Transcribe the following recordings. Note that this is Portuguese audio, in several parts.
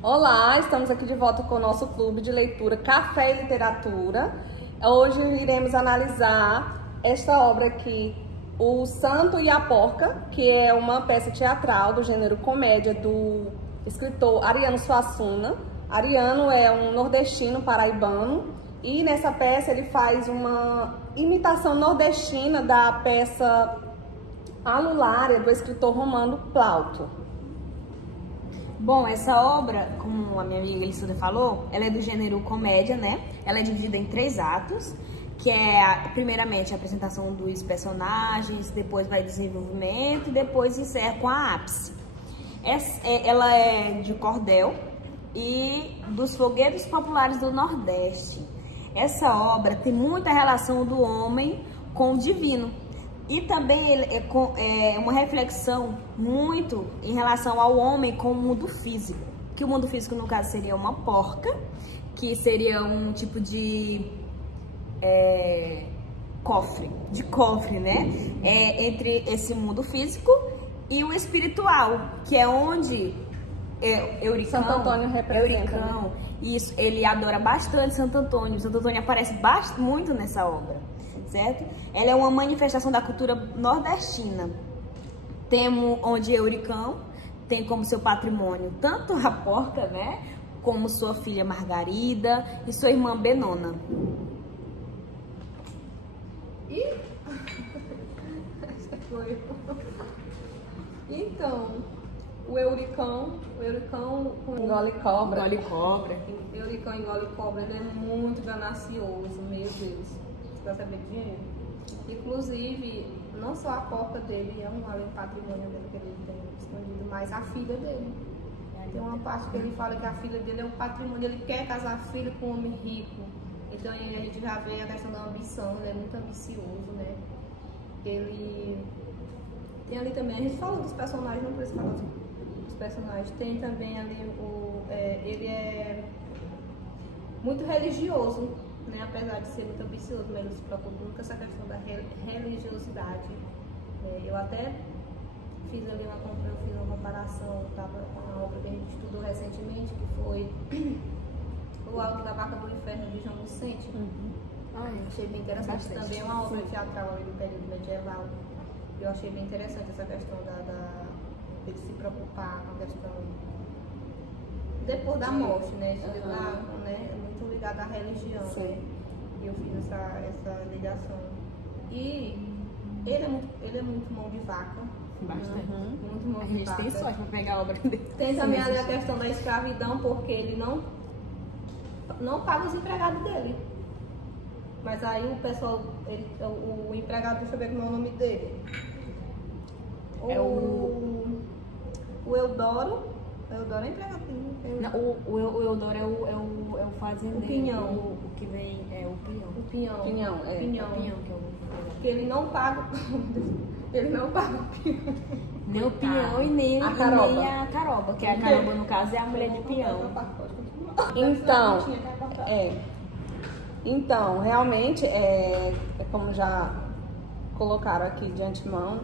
Olá, estamos aqui de volta com o nosso clube de leitura Café e Literatura. Hoje iremos analisar esta obra aqui, O Santo e a Porca, que é uma peça teatral do gênero comédia do escritor Ariano Suassuna. Ariano é um nordestino paraibano e nessa peça ele faz uma imitação nordestina da peça A Lulária, do escritor Romano Plauto. Bom, essa obra, como a minha amiga Elissuda falou, ela é do gênero comédia, né? Ela é dividida em 3 atos, que é, primeiramente, a apresentação dos personagens, depois vai desenvolvimento e depois encerra com a ápice. Ela é de cordel e dos foguetos populares do Nordeste. Essa obra tem muita relação do homem com o divino. E também é uma reflexão muito em relação ao homem com o mundo físico. Que o mundo físico, no caso, seria uma porca, que seria um tipo de cofre, né? Entre esse mundo físico e o espiritual, que é onde Euricão, Santo Antônio representa. Euricão, isso, ele adora bastante Santo Antônio. Santo Antônio aparece muito nessa obra, certo? Ela é uma manifestação da cultura nordestina. Temos onde Euricão tem como seu patrimônio tanto a porca, né, como sua filha Margarida e sua irmã Benona. Então, o Euricão engole cobra. Engole cobra. Euricão engole cobra, ele é muito ganancioso, meu Deus. Você quer saber de dinheiro? Inclusive, não só a porca dele é um patrimônio dele que ele tem escondido, mas a filha dele. Tem uma parte que ele fala que a filha dele é um patrimônio, ele quer casar a filha com um homem rico. Então a gente já vê a questão da ambição, ele é muito ambicioso, né? Ele tem ali também, a gente fala dos personagens, não precisa falar dos personagens, tem também ali ele é muito religioso, né? Apesar de ser muito ambicioso, mas ele se preocupa muito com essa questão da religiosidade. Eu até fiz ali uma comparação com a obra que a gente estudou recentemente, que foi O Alto da Vaca do Inferno, de João Vicente. Achei bem interessante. Bastante. Também é uma obra teatral ali do período medieval. Eu achei bem interessante essa questão dele se preocupar com a questão depois da morte, né? Isso né? É muito ligado à religião, né? E eu fiz essa ligação. E ele é muito mão de vaca. Bastante. Muito mão A de gente vaca. tem sorte pra pegar a obra dele. Tem também ali a questão da escravidão, porque ele não paga os empregados dele. Mas aí o pessoal, o empregado, deixa eu ver como é o nome dele. O Eudoro. O Eudoro é empregado. Não, o Eudoro é o fazendeiro. O pinhão. O que vem é o pinhão. O pinhão. Pinhão. O pinhão. Que é o... Porque ele não paga. Ele não paga o pinhão. Nem o pinhão e nem a caroba. nem a caroba, que a caroba, no caso, é a mulher de pinhão. Então, realmente, como já colocaram aqui de antemão,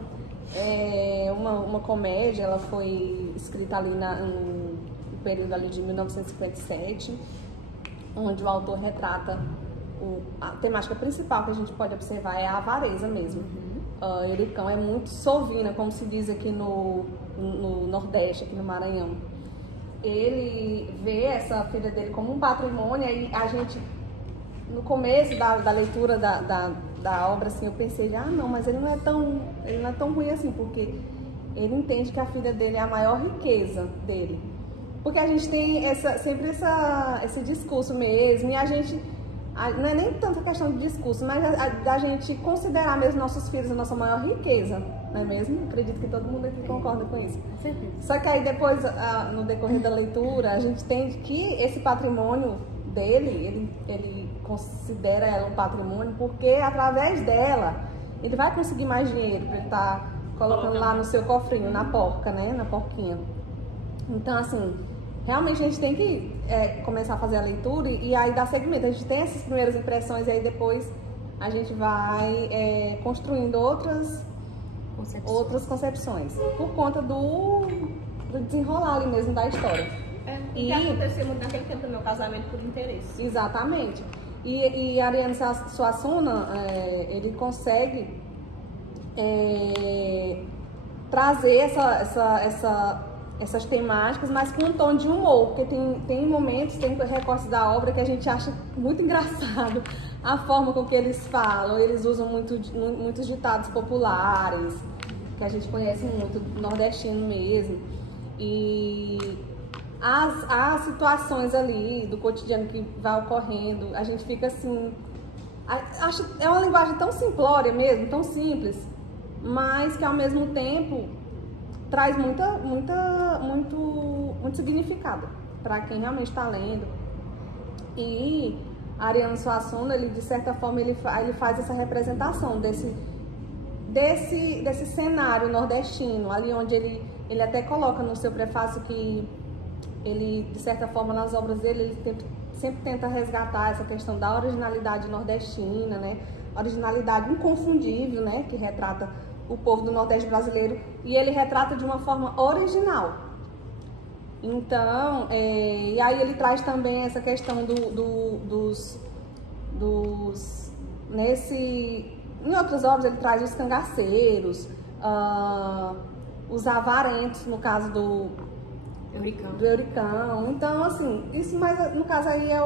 é uma comédia. Ela foi escrita ali no período ali de 1957, onde o autor retrata a temática principal que a gente pode observar é a avareza mesmo. Euricão é muito sovina, como se diz aqui no Nordeste, aqui no Maranhão. Ele vê essa filha dele como um patrimônio, e a gente, no começo da leitura da obra, assim, eu pensei, não, mas ele não é tão ruim assim, porque ele entende que a filha dele é a maior riqueza dele. Porque a gente tem sempre esse discurso mesmo, e a gente, não é nem tanta questão de discurso, mas da gente considerar mesmo nossos filhos a nossa maior riqueza, não é mesmo? Acredito que todo mundo aqui concorda com isso. Só que aí depois, no decorrer da leitura, a gente entende que esse patrimônio dele, ele considera ela um patrimônio porque através dela ele vai conseguir mais dinheiro para ele estar colocando lá no seu cofrinho, na porca, né? Na porquinha. Então, assim, realmente a gente tem que começar a fazer a leitura e aí dar seguimento. A gente tem essas primeiras impressões e aí depois a gente vai construindo outras concepções por conta do desenrolar ali mesmo da história. O que acontecia muito naquele tempo do meu casamento por interesse. Exatamente. E Ariano Suassuna, ele consegue trazer essas temáticas, mas com um tom de humor, porque tem momentos, tem recortes da obra que a gente acha muito engraçado a forma com que eles falam. Eles usam muitos ditados populares, que a gente conhece muito, nordestino mesmo. E as situações ali do cotidiano que vai ocorrendo, a gente fica assim... é uma linguagem tão simplória mesmo, tão simples, mas que ao mesmo tempo traz muito significado para quem realmente está lendo. E Ariano Suassuna, ele de certa forma ele faz essa representação desse cenário nordestino, ali onde ele até coloca no seu prefácio que ele, de certa forma, nas obras dele, ele sempre tenta resgatar essa questão da originalidade nordestina, né? Originalidade inconfundível, né? Que retrata o povo do Nordeste brasileiro, e ele retrata de uma forma original. Então, e aí ele traz também essa questão em outras obras ele traz os cangaceiros, os avarentos, no caso do Euricão. Então, assim, isso mais no caso aí é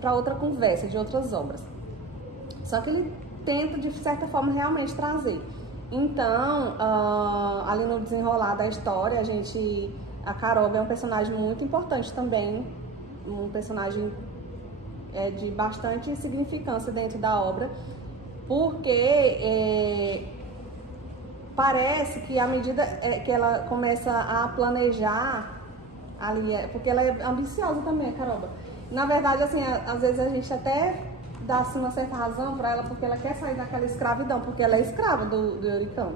para outra conversa, de outras obras. Só que ele tenta, de certa forma, realmente trazer. Então, ali no desenrolar da história, a Caroba é um personagem muito importante também, um personagem de bastante significância dentro da obra, porque parece que à medida que ela começa a planejar ali, porque ela é ambiciosa também, a Caroba. Na verdade, assim, às vezes a gente até dá assim, uma certa razão para ela, porque ela quer sair daquela escravidão, porque ela é escrava do Euricão.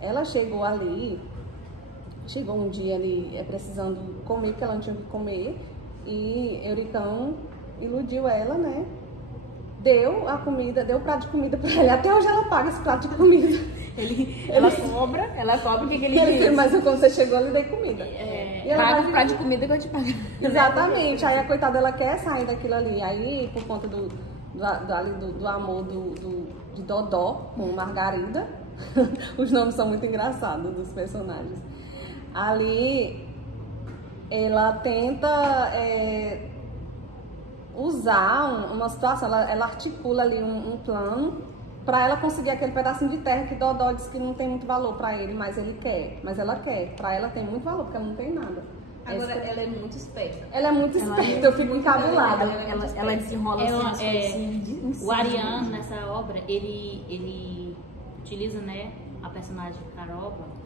Ela chegou um dia ali precisando comer, porque ela não tinha o que comer, e Euricão iludiu ela, né? Deu o prato de comida para ela. Até hoje ela paga esse prato de comida. Ela cobra o que ele diz. Mas quando você chegou, eu lhe dei comida. Paga o prato de comida que eu te pago. Exatamente. Aí a coitada, ela quer sair daquilo ali. Aí, por conta do amor de Dodó com Margarida, os nomes são muito engraçados dos personagens. Ali, ela tenta usar uma situação, ela articula ali um plano para ela conseguir aquele pedacinho de terra que Dodó diz que não tem muito valor para ele, mas ela quer. Para ela tem muito valor, porque ela não tem nada. Agora, ela é muito esperta. Ela é muito esperta, eu fico encabulada. Ela desenrola o Ariano, nessa obra, ele utiliza, né, a personagem Caroba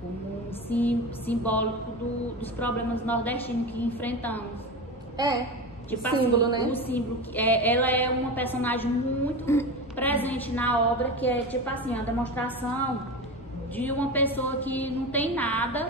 como um simbólico dos problemas nordestinos que enfrentamos. Tipo símbolo, assim, né? O símbolo. Ela é uma personagem muito presente na obra, que é tipo assim, a demonstração de uma pessoa que não tem nada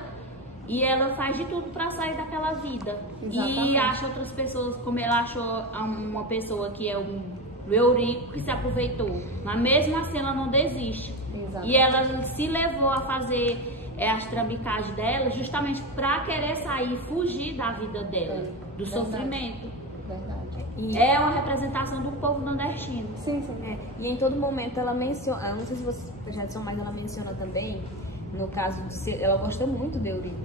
e ela faz de tudo para sair daquela vida. Exatamente. E acha outras pessoas, como ela achou uma pessoa que é o Eurico, que se aproveitou. Mas mesmo assim ela não desiste. Exatamente. E ela se levou a fazer as trambicagens dela justamente para querer sair, fugir da vida dela, do sofrimento. Verdade. É uma representação do povo nordestino. Sim. E em todo momento ela menciona, eu não sei se vocês prestaram atenção, mas ela menciona também, no caso de ser, ela gosta muito do Eurico.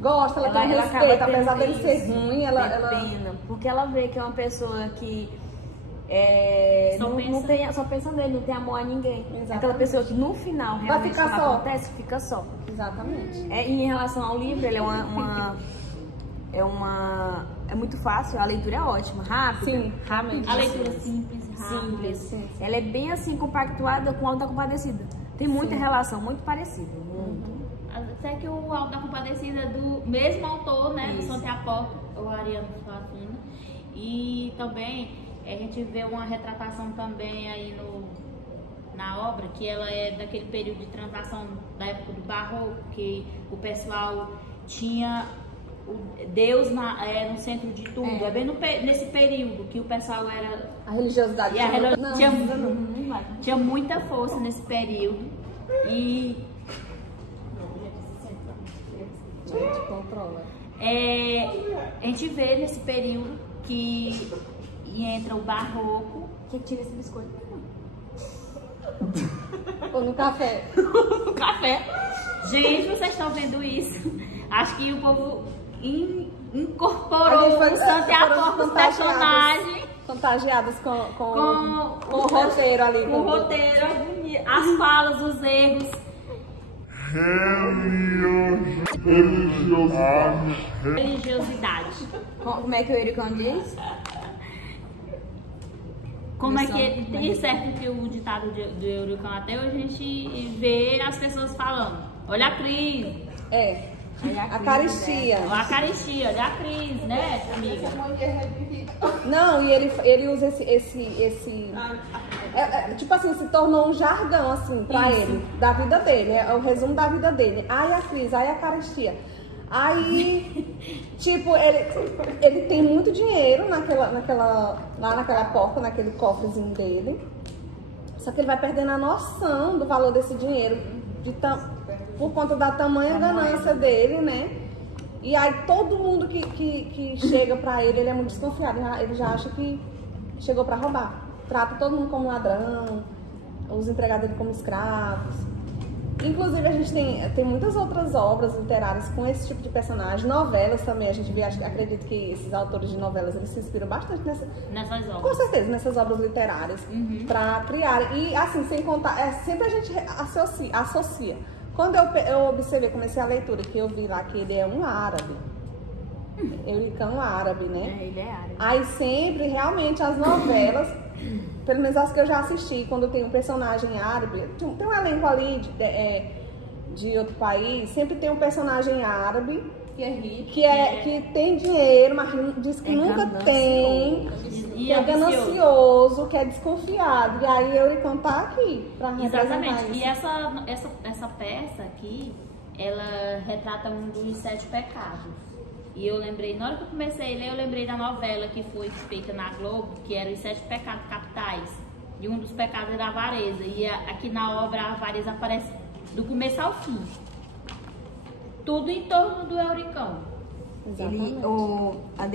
Gosta, ela tem respeito, apesar dele ser ruim, ela pena, porque ela vê que é uma pessoa que só pensa nele, não tem amor a ninguém. Exatamente. Aquela pessoa que no final realmente vai ficar só. Acontece, fica só. Exatamente. E em relação ao livro, ele é muito fácil, a leitura é ótima, rápida. Sim, rápida. A leitura simples, rápida. Sim. Ela é bem assim compactuada com o Alto da Compadecida. Tem muita relação, muito parecida. Até que o Alto da Compadecida é do mesmo autor, né? Do Santa Apóstolo, o Ariano Suassuna. E também a gente vê uma retratação também aí na obra, que ela é daquele período de transação da época do Barroco, que o pessoal tinha Deus no centro de tudo. É bem nesse período que o pessoal era... A religiosidade tinha muita força nesse período. E... Gente, rola? A gente vê nesse período que entra o barroco. Que tira esse biscoito? Ou no café? No café. Gente, vocês estão vendo isso? Acho que o povo A incorporou gente foi- o Santiago foram os personagens Contagiadas com com o roteiro ali. com o roteiro, as falas, os erros. Religiosidade. Como é que o Ericão diz? Como é que tem certo que o ditado do Euricão até hoje a gente vê as pessoas falando. Olha a Cris. É. Olha A caristia. Olha a caristia, olha a Cris, né, amiga? Não, e ele usa tipo assim, se tornou um jargão, assim, pra Isso. ele, da vida dele. É o resumo da vida dele. Ai, a Cris, ai, a caristia. Aí, tipo, ele tem muito dinheiro lá naquela porta, naquele cofrezinho dele. Só que ele vai perdendo a noção do valor desse dinheiro por conta da tamanha ganância dele, né? E aí todo mundo que chega pra ele é muito desconfiado. Ele já acha que chegou pra roubar. Trata todo mundo como ladrão, os empregados dele como escravos. Inclusive, a gente tem muitas outras obras literárias com esse tipo de personagem. Novelas também, a gente vê, acredito que esses autores de novelas, eles se inspiram bastante Nessas com obras. certeza, nessas obras literárias, pra criar. E assim, sem contar, sempre a gente associa. Quando eu observei, comecei a leitura, que eu vi lá que ele é um árabe. Euricão árabe, né? Ele é árabe. Aí sempre, realmente, as novelas, pelo menos as que eu já assisti, quando tem um personagem árabe, tem um elenco ali de outro país, sempre tem um personagem árabe Que é rico. que tem dinheiro, mas diz que nunca ganancioso. tem, E que é ganancioso, que é desconfiado. E aí Euricão tá aqui pra representar Exatamente. isso. E essa peça aqui, ela retrata um dos 7 pecados. E eu lembrei, na hora que eu comecei a ler, eu lembrei da novela que foi feita na Globo, que era os 7 pecados capitais. E um dos pecados era a avareza. E aqui na obra a avareza aparece do começo ao fim. Tudo em torno do Euricão.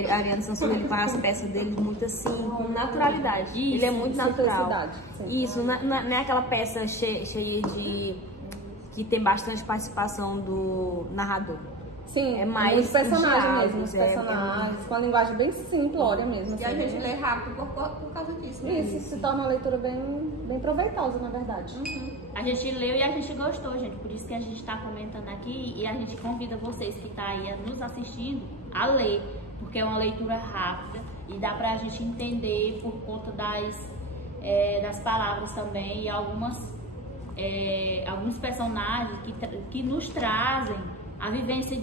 Ariano Suassuna, ele faz as peças dele muito assim, com naturalidade. Isso, ele é muito natural. simplicidade, sim. Isso, não é aquela peça cheia de... que tem bastante participação do narrador. Sim, É mais muitos personagens diálogos, mesmo, os é personagens, com a linguagem bem simplória mesmo. E a gente lê rápido por causa disso. né? Isso se torna uma leitura bem proveitosa, na verdade. A gente leu e a gente gostou, gente. Por isso que a gente está comentando aqui e a gente convida vocês que estão aí nos assistindo a ler, porque é uma leitura rápida e dá pra gente entender por conta das palavras também e alguns personagens que nos trazem a vivência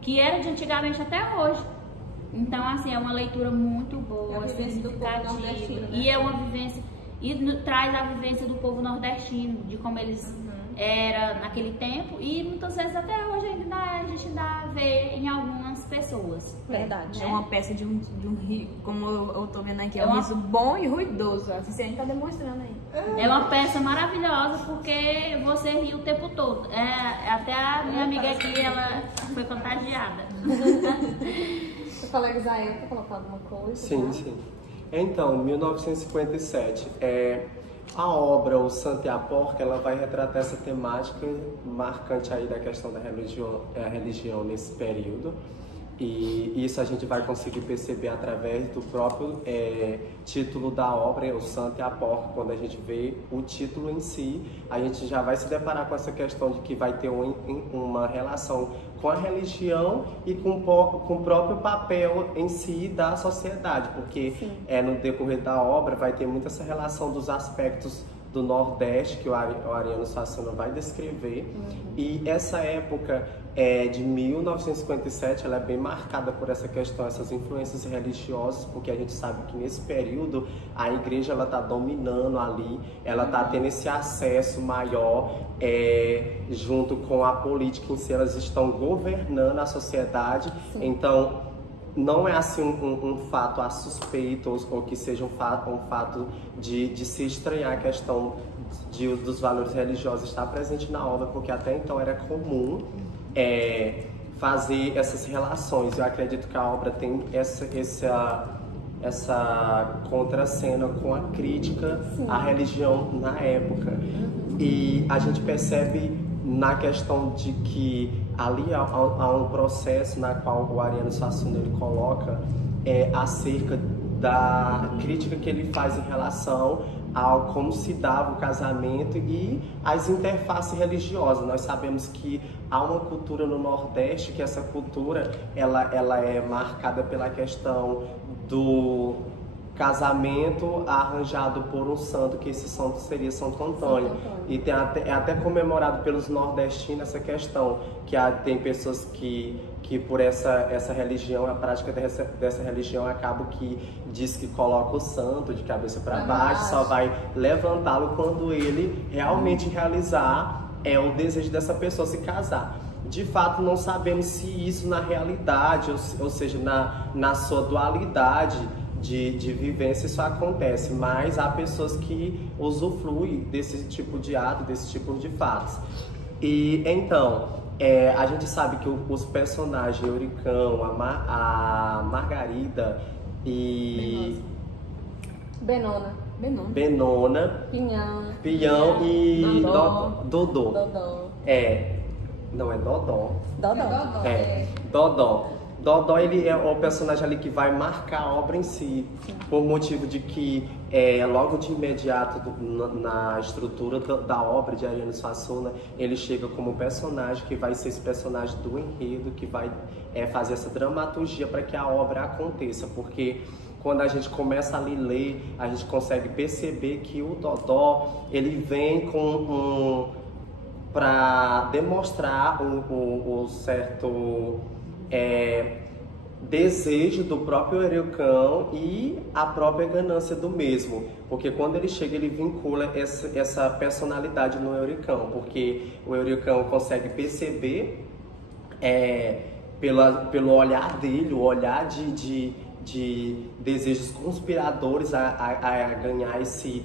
que era de antigamente até hoje. Então, assim, é uma leitura muito boa, É a vivência do povo significativa. nordestino, né? E é uma vivência... E traz a vivência do povo nordestino, de como eles era naquele tempo. E muitas vezes até hoje ainda a gente ainda vê em algumas pessoas. Verdade. É uma peça de um rio, como eu tô vendo aqui, é É um uma- riso bom e ruidoso. Assim, a gente tá demonstrando aí. É uma peça maravilhosa porque você ri o tempo todo. Até a minha amiga aqui, ela foi contagiada. Você falou, Isael, quer colocar alguma coisa? Sim, tá? sim. Então, 1957, a obra O Santo e a Porca, ela vai retratar essa temática marcante aí da questão da religião nesse período. E isso a gente vai conseguir perceber através do próprio título da obra, O Santo e a Porca. Quando a gente vê o título em si, a gente já vai se deparar com essa questão de que vai ter uma relação com a religião e com o próprio papel em si da sociedade, porque no decorrer da obra vai ter muito essa relação dos aspectos do Nordeste que o Ariano Suassuna vai descrever. E essa época de 1957, ela é bem marcada por essa questão, essas influências religiosas, porque a gente sabe que nesse período a igreja ela está dominando ali, ela está tendo esse acesso maior junto com a política em si, elas estão governando a sociedade. Então não é assim um fato a suspeito ou que seja um fato de se estranhar a questão dos valores religiosos estar presente na obra, porque até então era comum fazer essas relações. Eu acredito que a obra tem essa contracena com a crítica à religião na época. E a gente percebe na questão de que ali há um processo na qual o Ariano Suassuna ele coloca acerca da crítica que ele faz em relação ao como se dava o casamento e as interfaces religiosas. Nós sabemos que há uma cultura no Nordeste, que essa cultura ela é marcada pela questão do casamento arranjado por um santo, que esse santo seria Santo Antônio. E é até comemorado pelos nordestinos essa questão, que tem pessoas que por essa religião, a prática dessa religião, acaba que diz que coloca o santo de cabeça para baixo, só vai levantá-lo quando ele realmente realizar o desejo dessa pessoa se casar. De fato, não sabemos se isso na realidade, ou seja, na sua dualidade de vivência, isso acontece, mas há pessoas que usufruem desse tipo de ato, desse tipo de fatos. E então, a gente sabe que os personagens Euricão, a Margarida e Benona, Pinhão e Dodô. Não é Dodó. Dodó. Dodó, ele é o personagem ali que vai marcar a obra em si, por motivo de que logo de imediato na estrutura da obra de Ariano Suassuna, ele chega como personagem que vai ser esse personagem do enredo, que vai fazer essa dramaturgia para que a obra aconteça, porque quando a gente começa a ler, a gente consegue perceber que o Dodó, ele vem para demonstrar um certo desejo do próprio Euricão e a própria ganância do mesmo, porque quando ele chega, ele vincula essa personalidade no Euricão, porque o Euricão consegue perceber pelo olhar dele, o olhar de desejos conspiradores a ganhar esse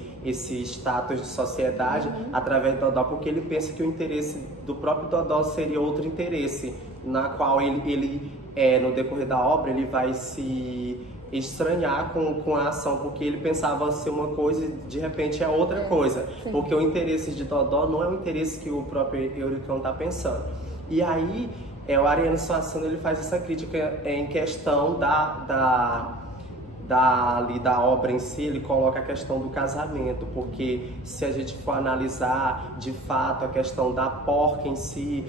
status de sociedade através do Dodó, porque ele pensa que o interesse do próprio Dodó seria outro interesse, na qual ele no decorrer da obra, ele vai se estranhar com a ação, porque ele pensava ser uma coisa e de repente é outra coisa, porque o interesse de Dodó não é o interesse que o próprio Euricão está pensando. E aí o Ariano Suassuna, ele faz essa crítica em questão da obra em si. Ele coloca a questão do casamento, porque se a gente for analisar de fato a questão da porca em si,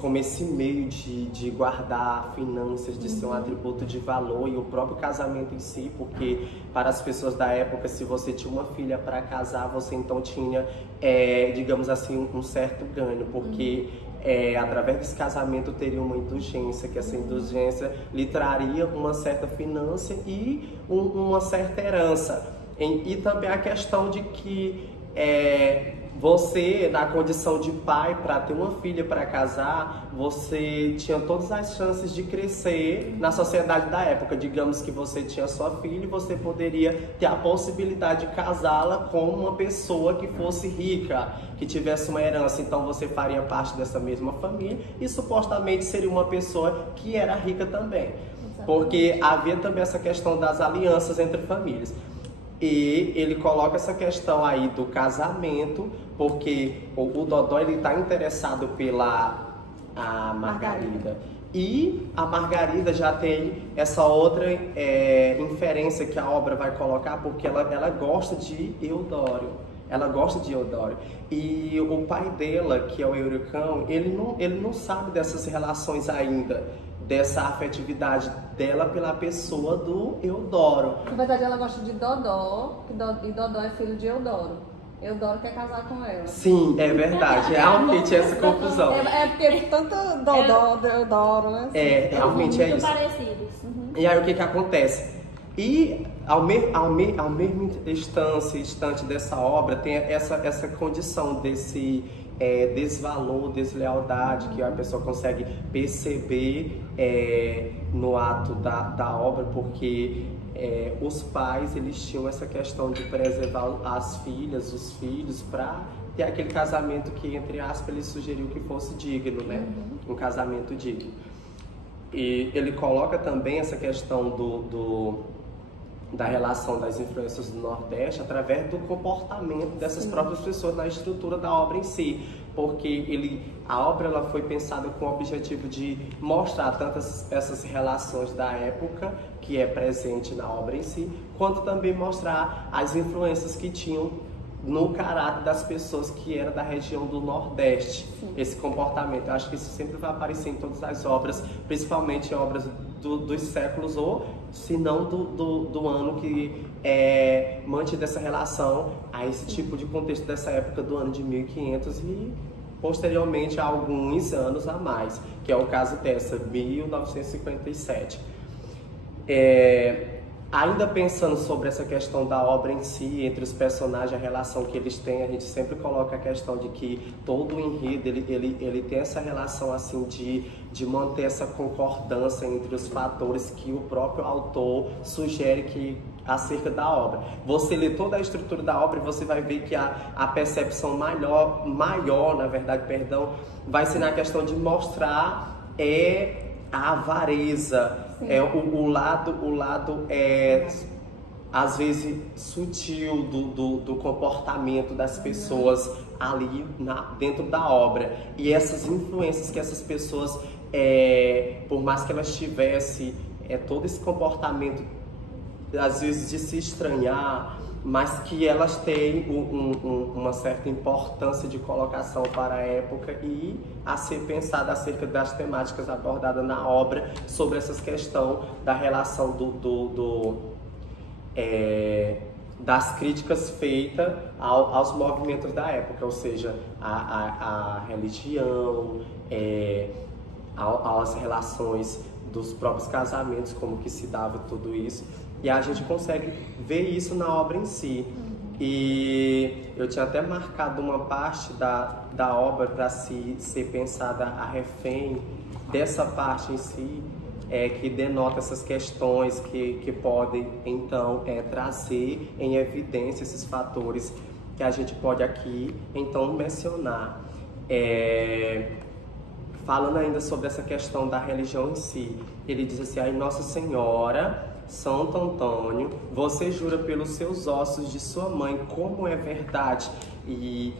como esse meio de guardar finanças, de ser um atributo de valor, e o próprio casamento em si, porque para as pessoas da época, se você tinha uma filha para casar, você então tinha, digamos assim, um certo ganho, porque através desse casamento teria uma indulgência, que essa indulgência lhe traria uma certa finança e uma certa herança. E também a questão de que você, na condição de pai, para ter uma filha para casar, você tinha todas as chances de crescer na sociedade da época. Digamos que você tinha sua filha e você poderia ter a possibilidade de casá-la com uma pessoa que fosse rica, que tivesse uma herança. Então você faria parte dessa mesma família e supostamente seria uma pessoa que era rica também. Porque havia também essa questão das alianças entre famílias. E ele coloca essa questão aí do casamento, porque o Dodó, ele está interessado pela Margarida. E a Margarida já tem essa outra inferência que a obra vai colocar, porque ela gosta de Eudório. Ela gosta de Eudório. E o pai dela, que é o Euricão, ele não sabe dessas relações ainda, dessa afetividade dela pela pessoa do Eudoro. Na verdade, ela gosta de Dodó, e Dodó é filho de Eudoro. Eudoro quer casar com ela. Sim, é verdade. Realmente essa confusão. Porque tanto Dodó, Eudoro, né? Realmente é isso. Parecidos. E aí o que acontece? E ao mesmo instante dessa obra, tem essa condição desse desvalor, deslealdade, que a pessoa consegue perceber no ato da obra, porque os pais, eles tinham essa questão de preservar as filhas, os filhos, para ter aquele casamento que, entre aspas, ele sugeriu que fosse digno, né? Um casamento digno. E ele coloca também essa questão da relação das influências do Nordeste através do comportamento dessas próprias pessoas na estrutura da obra em si, porque a obra ela foi pensada com o objetivo de mostrar tantas essas relações da época que é presente na obra em si, quanto também mostrar as influências que tinham no caráter das pessoas que eram da região do Nordeste. Esse comportamento, eu acho que isso sempre vai aparecer em todas as obras, principalmente em obras dos séculos, ou se não do ano que mantida essa relação a esse tipo de contexto dessa época do ano de 1500 e posteriormente a alguns anos a mais, que é o caso dessa, 1957. Ainda pensando sobre essa questão da obra em si, entre os personagens, a relação que eles têm, a gente sempre coloca a questão de que todo o enredo, ele tem essa relação assim de manter essa concordância entre os fatores que o próprio autor sugere que acerca da obra. Você lê toda a estrutura da obra e você vai ver que a percepção maior, na verdade, vai ser na questão de mostrar a avareza, o lado às vezes sutil do comportamento das pessoas ali dentro da obra. E essas influências que essas pessoas, por mais que elas tivessem todo esse comportamento, às vezes de se estranhar, mas que elas têm uma certa importância de colocação para a época e a ser pensada acerca das temáticas abordadas na obra sobre essas questões da relação das críticas feitas aos movimentos da época, ou seja, a religião, às relações dos próprios casamentos, como que se dava tudo isso. E a gente consegue ver isso na obra em si. E eu tinha até marcado uma parte da obra para ser pensada a refém dessa parte em si, que denota essas questões que podem, então, trazer em evidência esses fatores que a gente pode aqui, então, mencionar. Falando ainda sobre essa questão da religião em si, ele diz assim: "Ai, Nossa Senhora, Santo Antônio, você jura pelos seus ossos de sua mãe como é verdade." E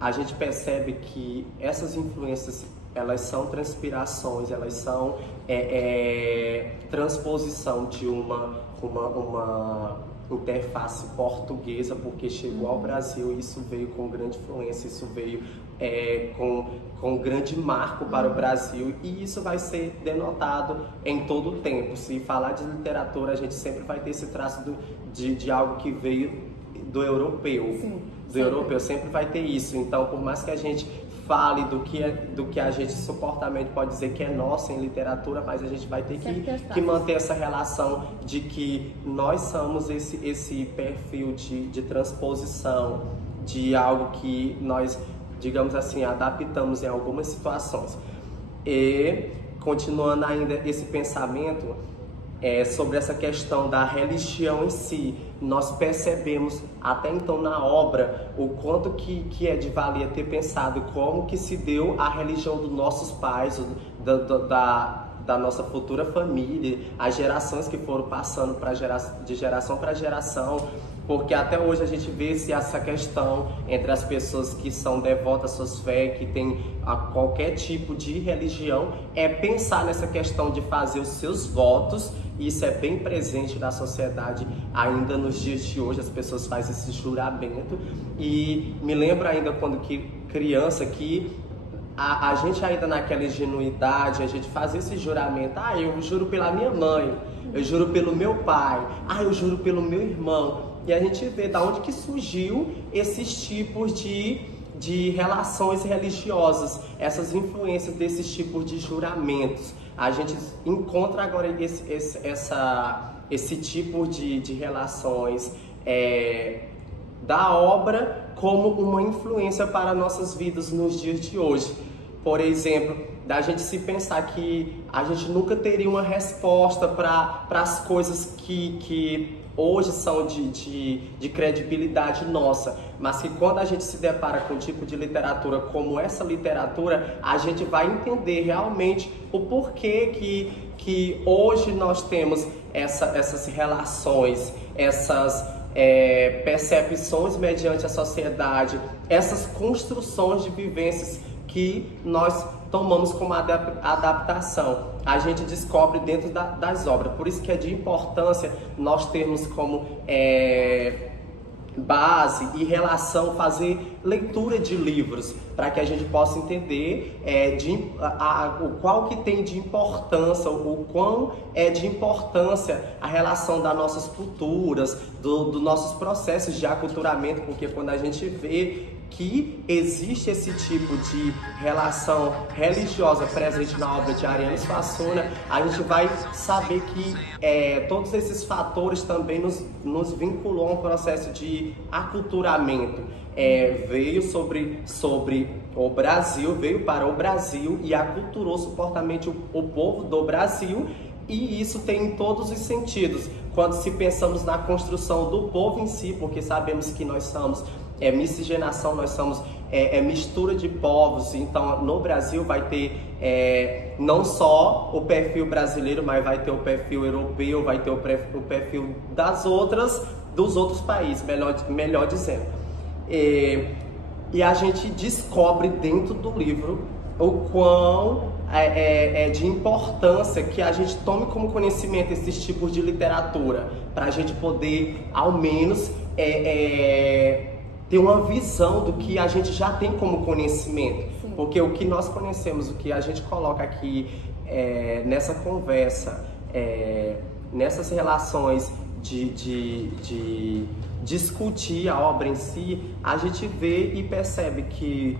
a gente percebe que essas influências, elas são transpirações, elas são transposição de uma interface portuguesa, porque chegou ao Brasil e isso veio com grande influência, isso veio com grande marco para o Brasil, e isso vai ser denotado em todo o tempo. Se falar de literatura, a gente sempre vai ter esse traço de algo que veio do europeu. Sim, do europeu, sempre vai ter isso. Então, por mais que a gente fale do que a gente supostamente pode dizer que é nosso em literatura, mas a gente vai ter que manter essa relação de que nós somos esse perfil de transposição de algo que nós, digamos assim, adaptamos em algumas situações. E, continuando ainda esse pensamento sobre essa questão da religião em si, nós percebemos até então na obra o quanto que é de valia ter pensado como que se deu a religião dos nossos pais, da nossa futura família, as gerações que foram passando de geração para geração, porque até hoje a gente vê essa questão entre as pessoas que são devotas às suas fés, que tem qualquer tipo de religião, pensar nessa questão de fazer os seus votos. Isso é bem presente na sociedade ainda nos dias de hoje, as pessoas fazem esse juramento. E me lembro ainda quando criança que a gente ainda naquela ingenuidade, a gente fazia esse juramento: eu juro pela minha mãe, eu juro pelo meu pai, eu juro pelo meu irmão. E a gente vê da onde que surgiu esses tipos de relações religiosas, essas influências desses tipos de juramentos. A gente encontra agora esse tipo de relações da obra como uma influência para nossas vidas nos dias de hoje. Por exemplo, da gente se pensar que a gente nunca teria uma resposta para as coisas que hoje são de credibilidade nossa, mas que quando a gente se depara com um tipo de literatura como essa literatura, a gente vai entender realmente o porquê que hoje nós temos essas relações, essas percepções mediante a sociedade, essas construções de vivências que nós tomamos como adaptação. A gente descobre dentro das obras. Por isso que é de importância nós termos como base e relação fazer leitura de livros, para que a gente possa entender o qual que tem de importância, o quão é de importância a relação das nossas culturas, dos nossos processos de aculturamento, porque quando a gente vê que existe esse tipo de relação religiosa presente na obra de Ariano Suassuna, a gente vai saber que todos esses fatores também nos vinculou a um processo de aculturamento. Veio sobre o Brasil, veio para o Brasil e aculturou supostamente o povo do Brasil, e isso tem em todos os sentidos. Quando se pensamos na construção do povo em si, porque sabemos que nós somos miscigenação, nós somos mistura de povos, então no Brasil vai ter não só o perfil brasileiro, mas vai ter o perfil europeu, vai ter o perfil dos outros países, melhor dizendo. E a gente descobre dentro do livro o quão é de importância que a gente tome como conhecimento esses tipos de literatura, para a gente poder, ao menos, ter uma visão do que a gente já tem como conhecimento. Sim. Porque o que nós conhecemos, o que a gente coloca aqui nessa conversa, nessas relações de discutir a obra em si, a gente vê e percebe que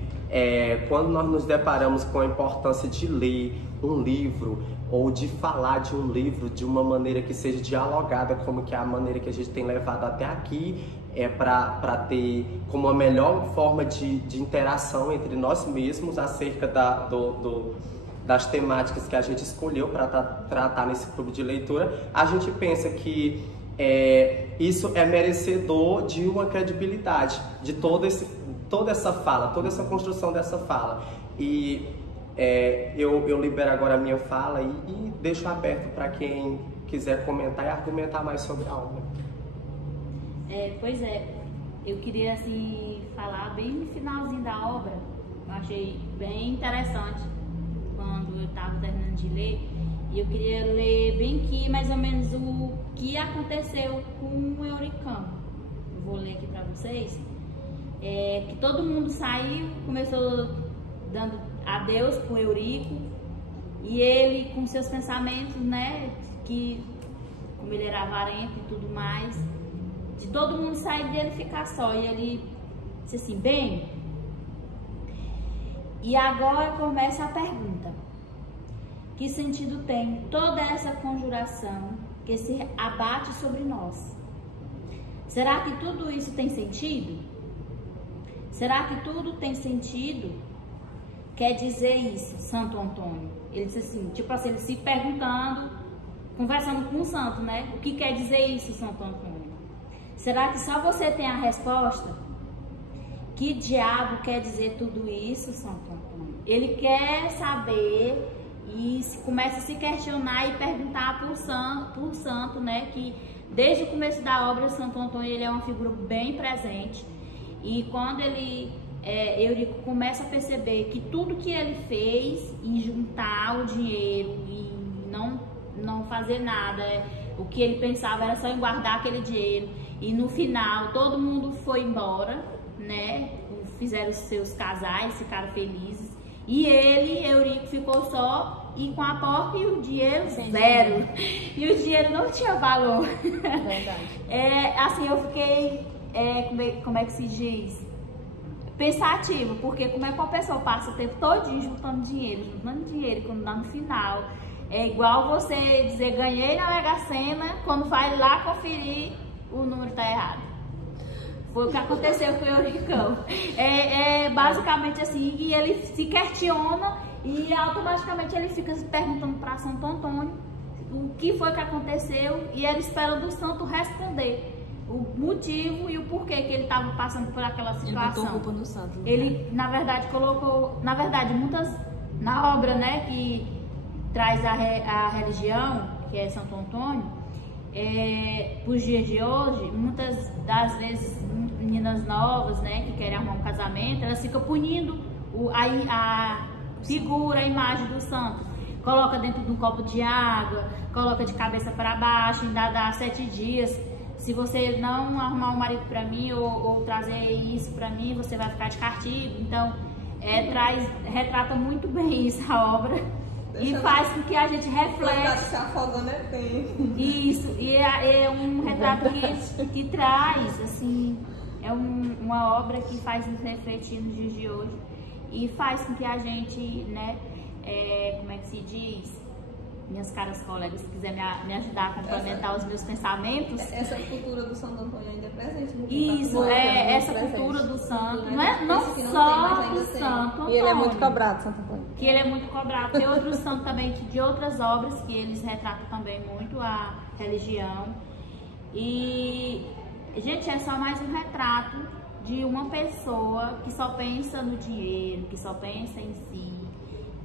quando nós nos deparamos com a importância de ler um livro ou de falar de um livro de uma maneira que seja dialogada, como que é a maneira que a gente tem levado até aqui, para ter como a melhor forma de interação entre nós mesmos acerca das temáticas que a gente escolheu para tratar nesse clube de leitura, a gente pensa que isso é merecedor de uma credibilidade, de toda essa fala, toda essa construção dessa fala. E eu libero agora a minha fala e deixo aberto para quem quiser comentar e argumentar mais sobre a obra. Pois é, eu queria assim falar bem no finalzinho da obra. Eu achei bem interessante quando eu estava terminando de ler, e eu queria ler bem aqui mais ou menos o que aconteceu com o Euricão. Eu vou ler aqui para vocês. Que todo mundo saiu, começou dando adeus pro Eurico, e ele com seus pensamentos, né, que como ele era avarento e tudo mais, de todo mundo sair dele ficar só. E ele disse assim: bem, e agora começa a pergunta: que sentido tem toda essa conjuração que se abate sobre nós? Será que tudo isso tem sentido? Será que tudo tem sentido? Quer dizer isso, Santo Antônio? Ele disse assim, tipo assim, ele se perguntando, conversando com o santo, né? O que quer dizer isso, Santo Antônio? Será que só você tem a resposta? Que diabo quer dizer tudo isso, Santo Antônio? Ele quer saber e começa a se questionar e perguntar por santo, né? Que desde o começo da obra, o Santo Antônio ele é uma figura bem presente. E quando Eurico começa a perceber que tudo que ele fez em juntar o dinheiro e não fazer nada, o que ele pensava era só em guardar aquele dinheiro, e no final todo mundo foi embora, né? Fizeram os seus casais, ficaram felizes, e Eurico ficou só e com a porta e o dinheiro zero. E o dinheiro não tinha valor. Verdade. Assim, eu fiquei, como é que se diz? Pensativo, porque como é que uma pessoa passa o tempo todinho juntando dinheiro, e quando dá no final, é igual você dizer ganhei na Mega Sena, quando vai lá conferir, o número tá errado. Foi o que aconteceu com o Euricão. Basicamente assim, e ele se questiona e automaticamente ele fica perguntando para Santo Antônio o que foi que aconteceu e ele espera do santo responder o motivo e o porquê que ele estava passando por aquela situação. Ele botou culpa no santo. Ele, na verdade, colocou, na verdade, muitas, na obra, né, que traz a religião, que é Santo Antônio, para os dias de hoje, muitas das vezes, meninas novas, né, que querem arrumar um casamento, elas ficam punindo a figura, a imagem do santo. Coloca dentro de um copo de água, coloca de cabeça para baixo, ainda dá 7 dias. Se você não arrumar um marido para mim ou trazer isso para mim, você vai ficar de castigo. Então, retrata muito bem isso a obra. E faz com que a gente reflete. Se afoga, né? Isso, e é um retrato que traz, assim, é uma obra que faz nos refletir nos dias de hoje. E faz com que a gente, né, como é que se diz? Minhas caras colegas, se quiser me ajudar a complementar os meus pensamentos. Essa cultura do Santo Antônio ainda é presente no Isso, essa cultura do santo, não só do Santo Antônio. E ele é muito cobrado, Santo Antônio. Que ele é muito cobrado. Tem outros santos também, de outras obras, que eles retratam também muito a religião. E, gente, é só mais um retrato de uma pessoa que só pensa no dinheiro, que só pensa em si.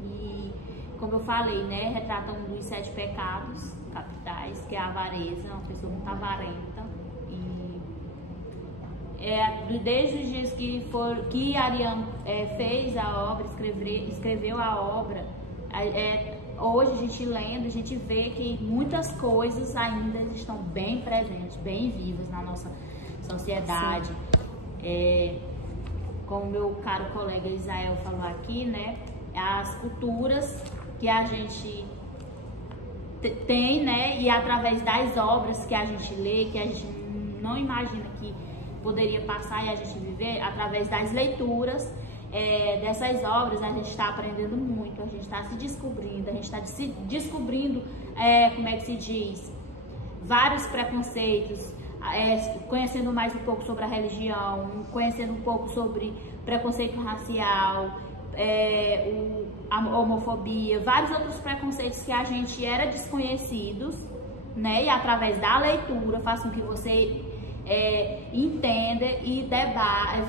E, como eu falei, né, retrata um dos 7 pecados capitais, que é a avareza, uma pessoa muito avarenta. E desde os dias que Ariano fez a obra, escreveu a obra, hoje a gente lendo, a gente vê que muitas coisas ainda estão bem presentes, bem vivas na nossa sociedade. Como meu caro colega Isael falou aqui, né, as culturas que a gente tem, né, e através das obras que a gente lê, que a gente não imagina que poderia passar e a gente viver, através das leituras dessas obras, a gente está aprendendo muito, a gente está se descobrindo, a gente está se descobrindo, como é que se diz, vários preconceitos, conhecendo mais um pouco sobre a religião, conhecendo um pouco sobre preconceito racial, a homofobia, vários outros preconceitos que a gente era desconhecidos, né? E através da leitura faz com que você entenda e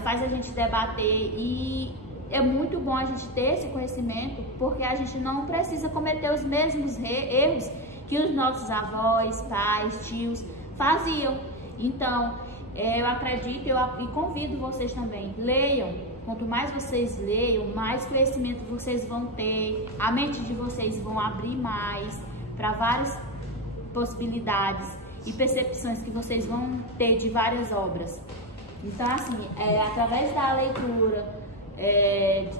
faz a gente debater, e é muito bom a gente ter esse conhecimento, porque a gente não precisa cometer os mesmos erros que os nossos avós, pais, tios faziam. Então, eu acredito e convido vocês também, leiam. Quanto mais vocês leiam, mais conhecimento vocês vão ter, a mente de vocês vão abrir mais para várias possibilidades e percepções que vocês vão ter de várias obras. Então, assim, através da leitura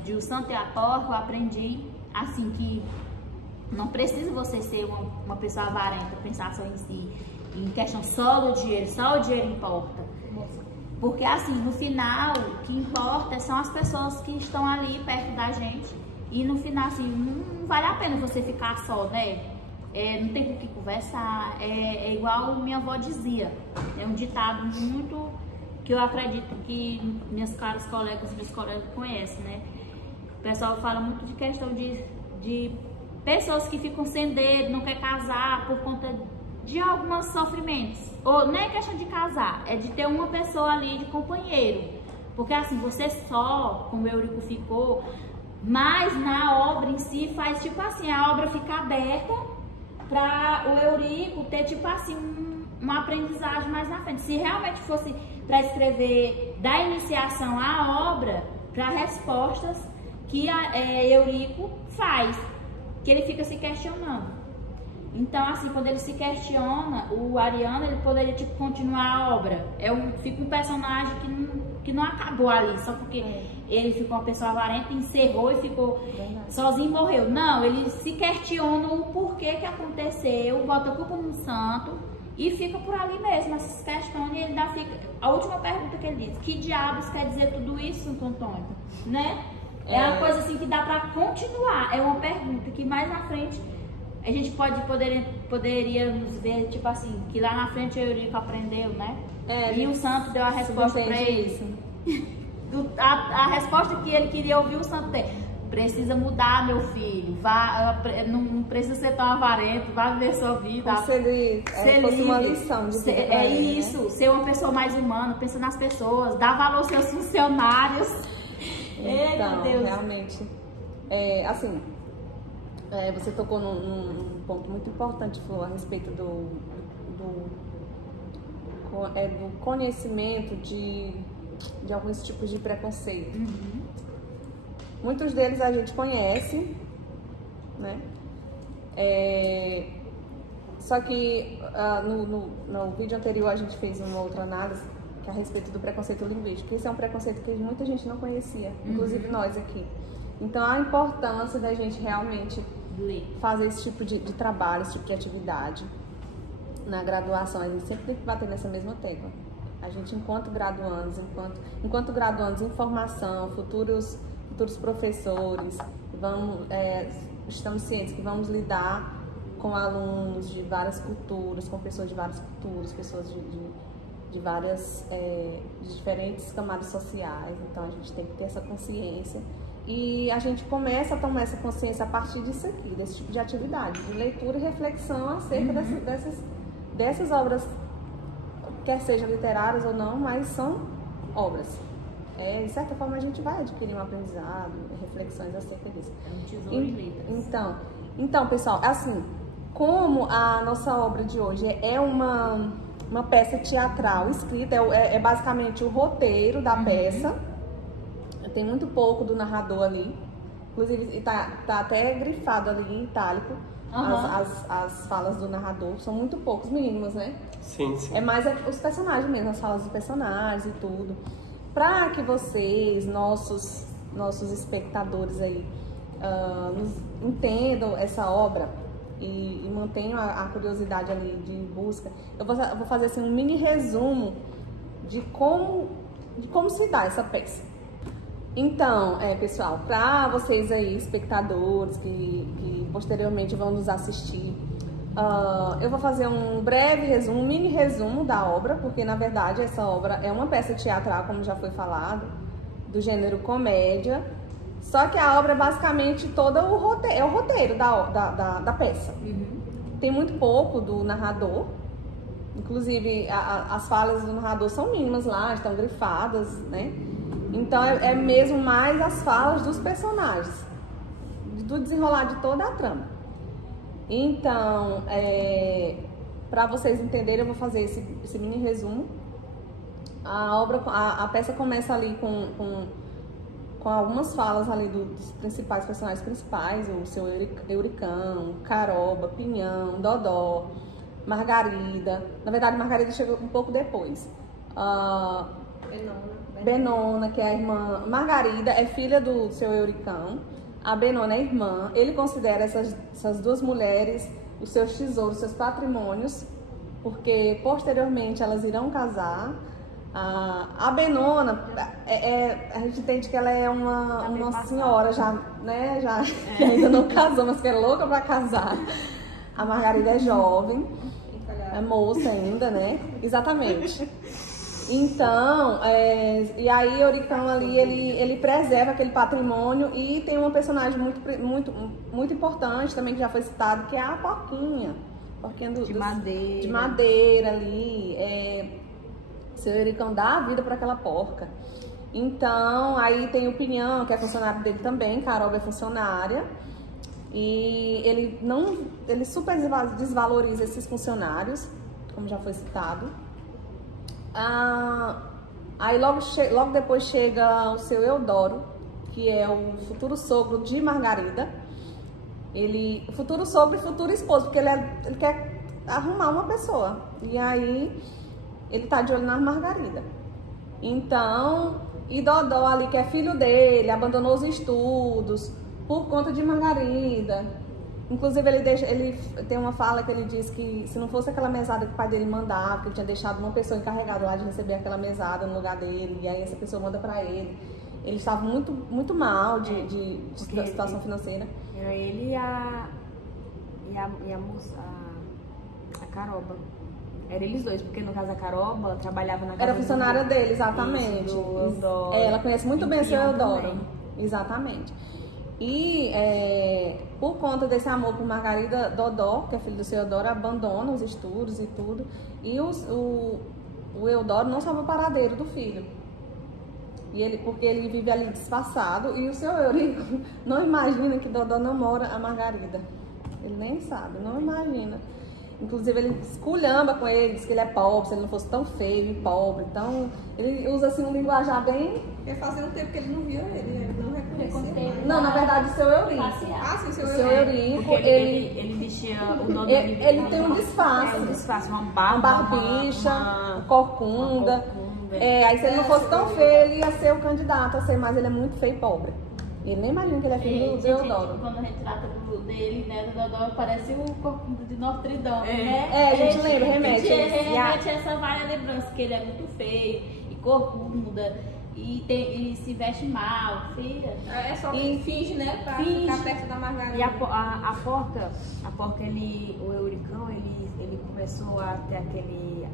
de O Santo e a Porca, eu aprendi, assim, que não precisa você ser uma pessoa avarenta, pensar só em si, em questão só do dinheiro, só o dinheiro importa. Porque, assim, no final, o que importa são as pessoas que estão ali perto da gente. E no final, assim, não vale a pena você ficar só, né? Não tem com o que conversar. É igual minha avó dizia. É um ditado muito que eu acredito que minhas caras colegas e meus colegas conhecem, né? O pessoal fala muito de questão de pessoas que ficam sem dedo, não quer casar por conta de alguns sofrimentos. Ou nem é questão de casar, é de ter uma pessoa ali de companheiro. Porque assim, você só, como o Eurico ficou, mas na obra em si faz tipo assim, a obra fica aberta para o Eurico ter tipo assim uma aprendizagem mais na frente. Se realmente fosse para escrever da iniciação à obra, para respostas que Eurico faz, que ele fica se questionando. Então, assim, quando ele se questiona, o Ariano, ele poderia, tipo, continuar a obra. Fica um personagem que não acabou ali, só porque ele ficou uma pessoa avarenta, encerrou e ficou sozinho e morreu. Não, ele se questiona o porquê que aconteceu, bota a culpa no santo e fica por ali mesmo, se questiona, e ele fica... A última pergunta que ele diz, que diabos quer dizer tudo isso, Santo Antônio? Né? É uma coisa, assim, que dá pra continuar. É uma pergunta que mais na frente... A gente poderia nos ver, tipo assim, que lá na frente o Eurico aprendeu, né? E o santo deu a resposta para ele. A resposta que ele queria ouvir, o santo deu. precisa mudar, meu filho. Vá, não precisa ser tão avarento, vá viver sua vida. Como se ele fosse uma lição de vida pra ele, isso, né? ser uma pessoa mais humana, pensa nas pessoas, dar valor aos seus funcionários. Então, meu Deus. realmente, você tocou num ponto muito importante, Flor, a respeito do conhecimento de alguns tipos de preconceito. Muitos deles a gente conhece, né? Só que no vídeo anterior a gente fez uma outra análise que é a respeito do preconceito linguístico. Esse é um preconceito que muita gente não conhecia, inclusive nós aqui. Então, a importância da gente realmente fazer esse tipo de trabalho, esse tipo de atividade na graduação. A gente sempre tem que bater nessa mesma tecla. A gente, enquanto graduandos em formação, futuros professores, estamos cientes que vamos lidar com alunos de várias culturas, com pessoas de várias culturas, pessoas de várias, de diferentes camadas sociais. Então a gente tem que ter essa consciência e a gente começa a tomar essa consciência a partir disso aqui, desse tipo de atividade, de leitura e reflexão acerca dessas obras, quer sejam literárias ou não, mas são obras. De certa forma a gente vai adquirir um aprendizado, reflexões acerca disso. É um tesouro de letras. Então, pessoal, assim, como a nossa obra de hoje é uma peça teatral escrita, é basicamente o roteiro da peça, tem muito pouco do narrador ali, inclusive tá até grifado ali em itálico, as falas do narrador, são muito poucos, mínimas, né? Sim, sim. É mais os personagens mesmo, as falas dos personagens e tudo. Para que vocês, nossos espectadores aí, entendam essa obra e mantenham a curiosidade ali de busca, eu vou fazer assim, um mini resumo de como se dá essa peça. Então, pessoal, para vocês aí, espectadores que posteriormente vão nos assistir, eu vou fazer um breve resumo, um mini resumo da obra, porque na verdade essa obra é uma peça teatral, como já foi falado, do gênero comédia, só que a obra é basicamente todo o roteiro da peça. Tem muito pouco do narrador, inclusive as falas do narrador são mínimas lá, estão grifadas, né? Então é mesmo mais as falas dos personagens, do desenrolar de toda a trama. Então, para vocês entenderem, eu vou fazer esse mini resumo. A peça começa ali com algumas falas ali dos principais personagens principais, o seu Euricão, Caroba, Pinhão, Dodó, Margarida. Na verdade, Margarida chegou um pouco depois. Benona, que é a irmã. Margarida é filha do seu Euricão. A Benona é irmã. Ele considera essas duas mulheres os seus tesouros, os seus patrimônios, porque posteriormente elas irão casar. A Benona, a gente entende que ela é uma senhora já, né? Que ainda não casou, mas que é louca para casar. A Margarida é jovem, é moça ainda, né? Exatamente. Então, e aí Euricão ali, ele preserva aquele patrimônio e tem uma personagem muito importante também, que já foi citado, que é a Porquinha. Porquinha de madeira ali, seu Euricão dá a vida para aquela porca. Então, aí tem o Pinhão, que é funcionário dele também, Caroba é funcionária. E ele super desvaloriza esses funcionários, como já foi citado. Aí logo depois chega o seu Eudoro, que é o futuro sogro de Margarida. Futuro sogro e futuro esposo, porque ele quer arrumar uma pessoa. E aí ele tá de olho na Margarida. Então, e Dodó ali, que é filho dele, abandonou os estudos por conta de Margarida. Inclusive, ele tem uma fala que ele diz que se não fosse aquela mesada que o pai dele mandava, que ele tinha deixado uma pessoa encarregada lá de receber aquela mesada no lugar dele, e aí essa pessoa manda pra ele. Ele estava muito, muito mal de situação financeira. Era ele e a moça, a Caroba. Era eles dois, porque no caso a Caroba, ela trabalhava na casa. Era funcionária dele, exatamente. Isso, do Eudoro. Ela conhece muito bem o seu Eudoro. Exatamente. E por conta desse amor por Margarida, Dodó, que é filho do seu Eudoro, abandona os estudos e tudo. E o Eudoro não sabe o paradeiro do filho. Porque ele vive ali disfarçado. E o seu Eurico não imagina que Dodó namora a Margarida. Ele nem sabe, não imagina. Inclusive ele esculhamba com ele, diz que ele é pobre, se ele não fosse tão feio e pobre. Então ele usa assim um linguajar bem... Porque fazia um tempo que ele não via ele não reconhecia. Não, na verdade o seu Eurico. Ah, sim, O seu Eurico, Porque ele vestia o Dodô. ele tem um disfarce. Um disfarce, uma Barbicha, uma corcunda. Aí se ele não fosse tão feio, ele ia ser o candidato a ser, mas ele é muito feio e pobre. E ele nem imagina que ele é filho do Eudoro. Quando a gente trata dele, né, do Dodó, parece o corcunda de Notre Dame, né? A gente lembra, remete. Remete a essa várias lembranças, que ele é muito feio e corcunda. E se veste mal, filha. É só que finge, né? Pra ficar perto da Margarida. E a porca, o Euricão, ele começou a ter aquele,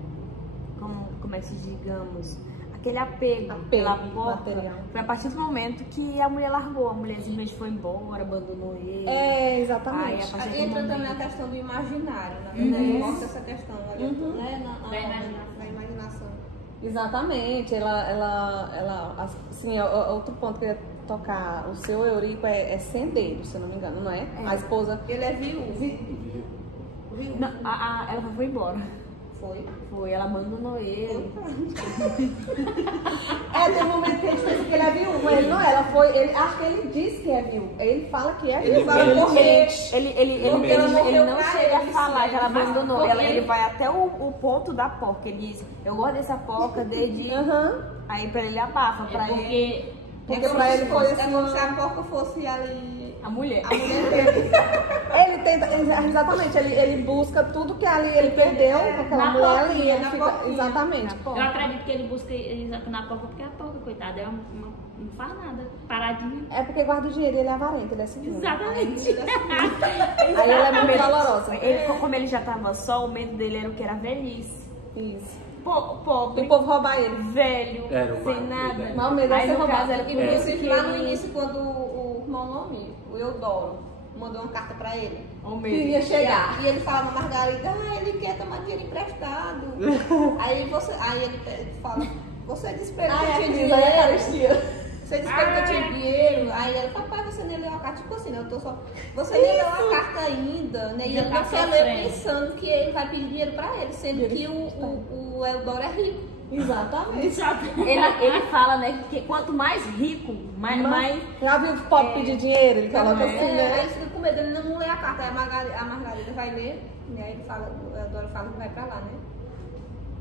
como é que se digamos, aquele apego pela porca. Material. Foi a partir do momento que a mulher largou, a mulher simplesmente foi embora, abandonou ele. Exatamente. Aí entra também a questão do imaginário, na verdade, mostra essa questão, né? Na imaginação. Exatamente, assim, outro ponto que eu ia tocar, o seu Eurico é sendeiro, se eu não me engano, não é? A esposa... Ele é viúvo. Não, ela foi embora. Foi, ela abandonou ele. Tem um momento que a gente pensa que ele é viúvo, mas ele não é, acho que ele diz que é viúvo, ele fala que é viúvo. Ele não chega a falar que ela abandonou, ele vai até o ponto da porca, ele diz, eu gosto dessa porca desde... Aí pra ele abafa, pra ele... Porque pra ele foi assim... É como se a porca fosse ali... A mulher dele. Ele tenta, exatamente, ele busca tudo que ali ele perdeu com aquela mulher ali, ele fica, exatamente. Eu acredito que ele busca na porca, porque a porca, coitada, não faz nada, paradinha. É porque guarda o dinheiro e ele é avarento, ele é assim. Exatamente. Aí ela é muito valorosa. Como ele já tava só, o medo dele era o que era velhice. Isso. Pobre. O povo roubar ele. Velho, Era o sem nada. Mas o medo é Aí ser no roubado. caso era por isso que Lá no ele... início, quando o irmão nome, o Eudoro, mandou uma carta pra ele. O medo. Queria chegar. E ele falava pra Margarida, ele quer tomar dinheiro emprestado. aí ele fala, você disse pra ele que eu tinha dinheiro. Você disse pra ele que eu tinha dinheiro. Aí ele, papai, você nem leu a carta. Tipo assim, né? Você nem leu a carta ainda, né? E ele não quer ler pensando que ele vai pedir dinheiro pra ele, sendo que o Eudoro é rico. Exatamente. Ele fala, né, que quanto mais rico, mais... Já viu o pobre pedir dinheiro? Ele coloca assim, Aí né? ele fica com medo, ele não lê a carta. Aí a Margarida vai ler, né? Ele fala, o Eudoro fala que vai pra lá, né?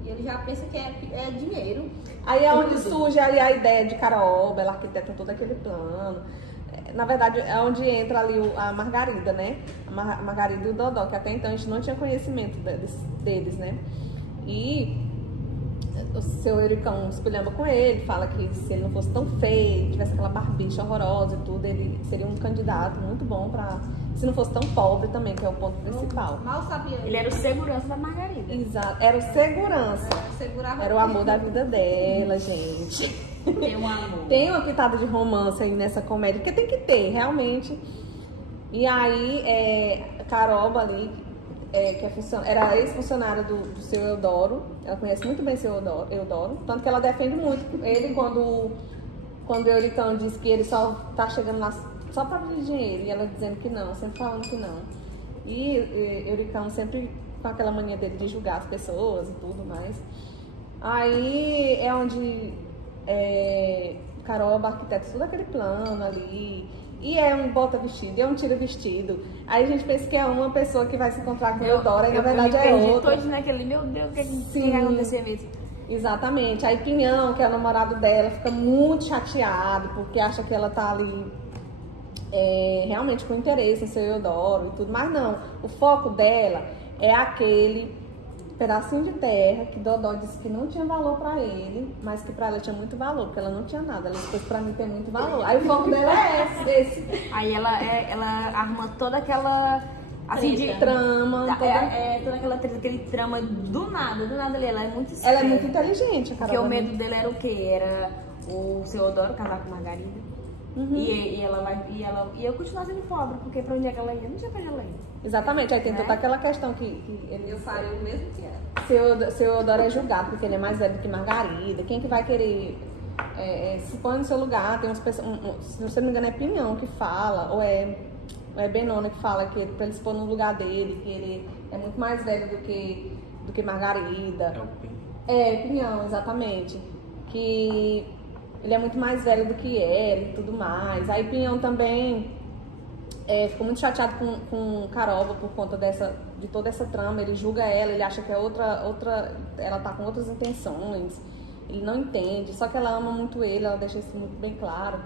E ele já pensa que é dinheiro. Aí é onde surge ali a ideia de Caroba, ela arquiteta todo aquele plano. Na verdade, é onde entra ali a Margarida, né? A Margarida e o Dodó, que até então a gente não tinha conhecimento deles, né? E o seu Euricão espelhamba com ele, fala que se ele não fosse tão feio, tivesse aquela barbicha horrorosa e tudo, ele seria um candidato muito bom pra... Se não fosse tão pobre também, que é o ponto principal. Mal sabia. Ele era o segurança da Margarida. Exato, era o segurança. Era o amor da vida dela, gente. Tem um amor. Tem uma pitada de romance aí nessa comédia, que tem que ter, realmente. E aí, Caroba ali, que era ex-funcionária do seu Eudoro, ela conhece muito bem seu Eudoro, tanto que ela defende muito ele quando o Euricão diz que ele só tá chegando lá só para pedir dinheiro, e ela dizendo que não, sempre falando que não. E Euricão sempre com aquela mania dele de julgar as pessoas e tudo mais. Aí é onde Caroba arquiteta todo aquele plano ali. E é um bota vestido, é um tira vestido. Aí a gente pensa que é uma pessoa que vai se encontrar com o Eudoro, e na verdade é outra. Todo naquele, meu Deus, o que vai acontecer mesmo? Exatamente. Aí Pinhão, que é o namorado dela, fica muito chateado, porque acha que ela tá ali realmente com interesse em seu Eudoro e tudo. Mas não, o foco dela é aquele pedacinho de terra que Dodó disse que não tinha valor pra ele, mas que pra ela tinha muito valor, porque ela não tinha nada. Ela disse, pra mim tem muito valor. Aí o foco dela é esse. Aí ela arma toda aquela... Assim, de trama. Toda aquele trama do nada ali. Ela é muito Ela é muito inteligente, a Porque o medo dela era o quê? Era o seu Eudoro casar com Margarida. E eu continuar sendo pobre, porque pra onde é que ela ia? Não tinha pra onde ela ir. Exatamente, aí tem toda aquela questão que ele... Eu faria o mesmo que ela. Seu Eudoro é julgado porque ele é mais velho do que Margarida. Quem que vai querer se põe no seu lugar? Tem umas pessoas, se você não me engano é Pinhão que fala, ou é Benona que fala que pra ele se pôr no lugar dele, que ele é muito mais velho do que Margarida. É o Pinhão. Pinhão, exatamente. Que ele é muito mais velho do que ela e tudo mais. Aí Pinhão também ficou muito chateado com Caroba por conta de toda essa trama. Ele julga ela, ele acha que é ela tá com outras intenções. Ele não entende, só que ela ama muito ele, ela deixa isso muito bem claro.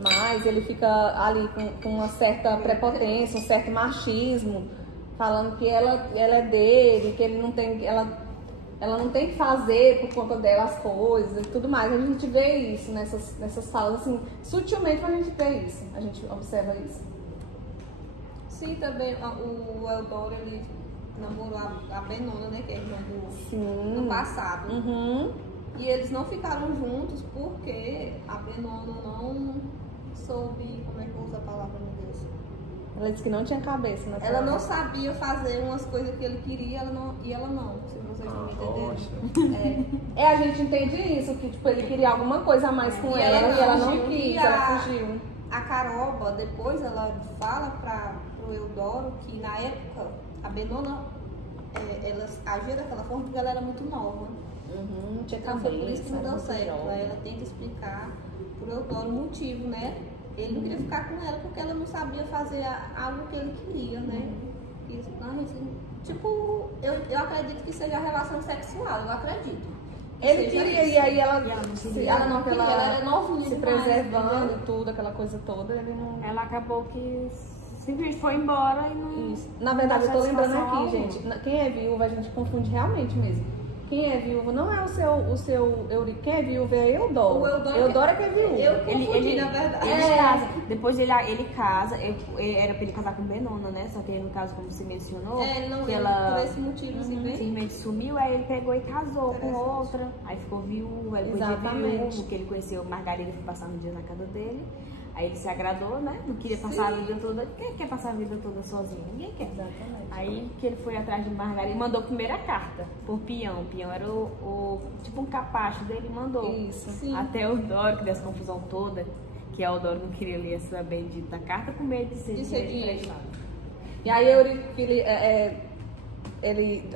Mas ele fica ali com uma certa prepotência, um certo machismo, falando que ela é dele, que ele não tem, ela não tem que fazer por conta dela as coisas e tudo mais. A gente vê isso nessas falas, assim, sutilmente a gente vê isso, a gente observa isso. Sim, também o Eudoro, ele namorou a Benona, né, que é irmã do passado. Uhum. E eles não ficaram juntos porque a Benona não soube, como é que eu uso a palavra, meu Deus? Ela disse que não tinha cabeça. Ela não sabia fazer umas coisas que ele queria e ela não, se vocês não entenderam. A gente entende isso, que tipo, ele queria alguma coisa a mais com ela e ela não quis, ela fugiu. A Caroba, depois ela fala pro Eudoro que na época a Benona ela agia daquela forma porque ela era muito nova. Não tinha Então cabeça. foi por isso que não deu certo. Aí ela tem que explicar pro Eudoro o motivo, né? Ele não queria ficar com ela porque ela não sabia fazer algo que ele queria, né? Isso, não, tipo, eu acredito que seja relação sexual, eu acredito. Ele queria, e aí ela não queria, ela era novinha se demais, preservando e tudo, aquela coisa toda, ele não... Ela acabou que simplesmente foi embora e não... Isso. Na verdade, eu tô lembrando aqui, alguma. gente, quem é viúva a gente confunde realmente mesmo. Quem é viúvo não é o seu Eurico, quem é viúvo é Eudoro. Eudoro é que é viúvo. Eu confundi, na verdade. Ele casa. Depois ele casa, era pra ele casar com Benona, né? Só que aí, no caso, como você mencionou, Ele não que por esse motivo, assim, bem. simplesmente sumiu, aí ele pegou e casou com outra, aí ficou viúvo, aí depois de viúvo, que ele conheceu Margarida, foi passar um dia na casa dele. Aí ele se agradou, né? Não queria passar a vida toda. Quem quer passar a vida toda sozinho? Ninguém quer. Exatamente. Aí que ele foi atrás de Margarida e mandou a primeira carta por Pinhão. Pinhão era tipo um capacho dele, mandou. Isso. Sim. Até o Eudoro, que dessa confusão toda, que a Eudoro não queria ler essa bendita carta com medo de ser dinheiro emprestado. E aí Eurico,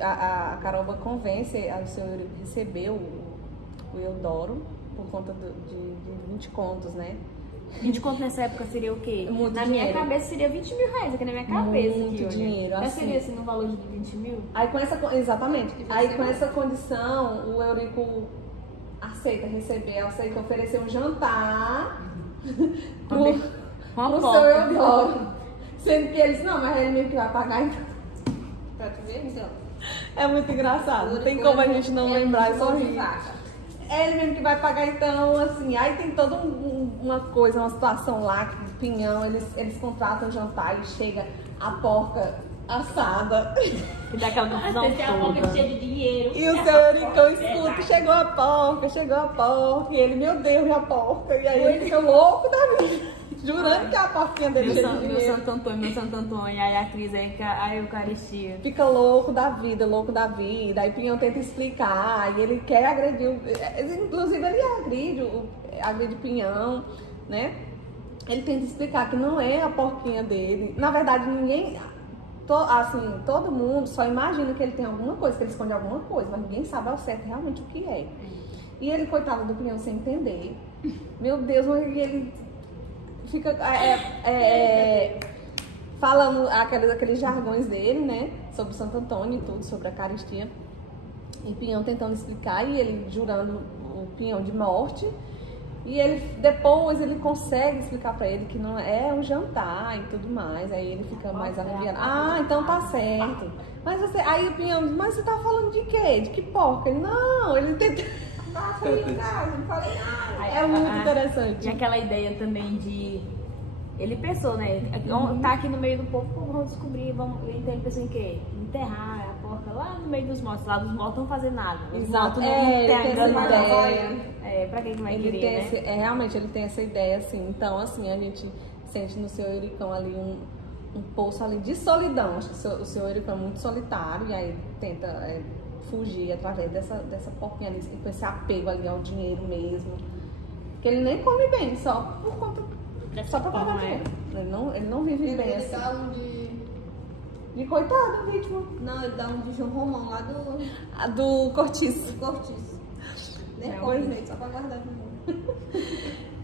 a Caroba convence o seu Eurico a receber o Eudoro por conta de 20 contos, né? 20 conto nessa época seria o quê? Muito na dinheiro. minha cabeça seria 20 mil reais, aqui na minha cabeça. Muito aqui, dinheiro, olha. assim. Seria assim no valor de 20 mil? Aí exatamente. Aí com essa condição, o Eurico aceita oferecer um jantar pro seu Eudoro. Sendo que eles, não, mas ele mesmo que vai pagar então. Pra tu ver, então. É muito engraçado, não tem como a gente não lembrar e sorrir. É ele mesmo que vai pagar então, assim, aí tem toda uma situação lá, que Pinhão, eles contratam jantar e chega a porca assada. E dá aquela confusão Você tem a boca toda. cheia de dinheiro. E o seu Euricão escuta, chegou a porca, e ele, meu Deus, e a porca? E aí ele fica louco da vida, jurando que a porquinha dele cheia de Meu dinheiro. Santo Antônio, aí a Cris aí, a Eucaristia. Fica louco da vida. Aí Pinhão tenta explicar, e ele quer agredir, inclusive ele agride Pinhão, né? Ele tenta explicar que não é a porquinha dele. Na verdade, ninguém... todo mundo só imagina que ele tem alguma coisa, que ele esconde alguma coisa, mas ninguém sabe ao certo realmente o que é. E ele, coitado do Pinhão, sem entender. Meu Deus, e ele fica falando aqueles jargões dele, né? Sobre Santo Antônio e tudo, sobre a Eucaristia. E Pinhão tentando explicar, e ele jurando o Pinhão de morte. E depois ele consegue explicar pra ele que não é um jantar e tudo mais. Aí ele fica mais aliviado. Ah, então tá certo. Mas aí o Pinhão diz, mas você tá falando de quê? De que porca? Ele, não, ele tenta... Fui em casa, não falei nada. É muito interessante. E aquela ideia também de Ele pensou, né? Tá aqui no meio do povo, vamos descobrir, então ele pensou em quê? Enterrar a porca lá no meio dos mortos. Lá dos mortos não fazer nada. Os Exato. mortos Ele tem tem essa ideia. pra quem que vai Ele querer, tem né? realmente ele tem essa ideia, assim. Então, assim, a gente sente no seu Euricão ali um poço ali de solidão. Acho que o seu Euricão é muito solitário e aí tenta fugir através dessa porquinha ali, com esse apego ali ao dinheiro mesmo. Que ele nem come bem, só por conta. Só pra pagar dinheiro. Ele não vive bem Ele assim. dá um De coitado, vítima. Não, ele dá um de João Romão lá Do Cortiço. do Cortiço. Nem Não, come, mas- gente, só pra guardar de novo.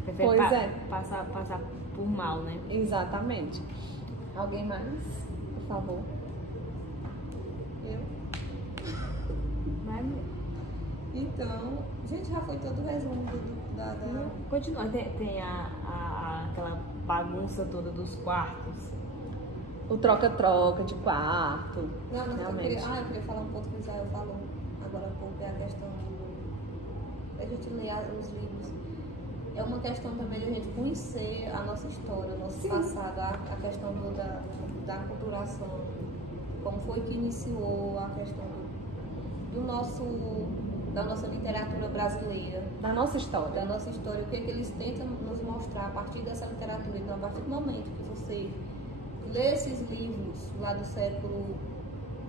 Prefere Pois é. Passar por mal, né? Exatamente. Alguém mais? Por favor. Eu. Mas, Então, gente, já foi todo o resumo da... continua. Tem aquela bagunça toda dos quartos. O troca-troca de quarto. Não, mas realmente. eu queria falar um pouco que o Israel falou agora há pouco, é a questão da gente ler os livros. É uma questão também de a gente conhecer a nossa história, o nosso passado, a questão da aculturação, como foi que iniciou a questão da nossa literatura brasileira, Da nossa história. da nossa história, o que é que eles tentam nos mostrar a partir dessa literatura. Então, a partir do momento que você lê esses livros lá do século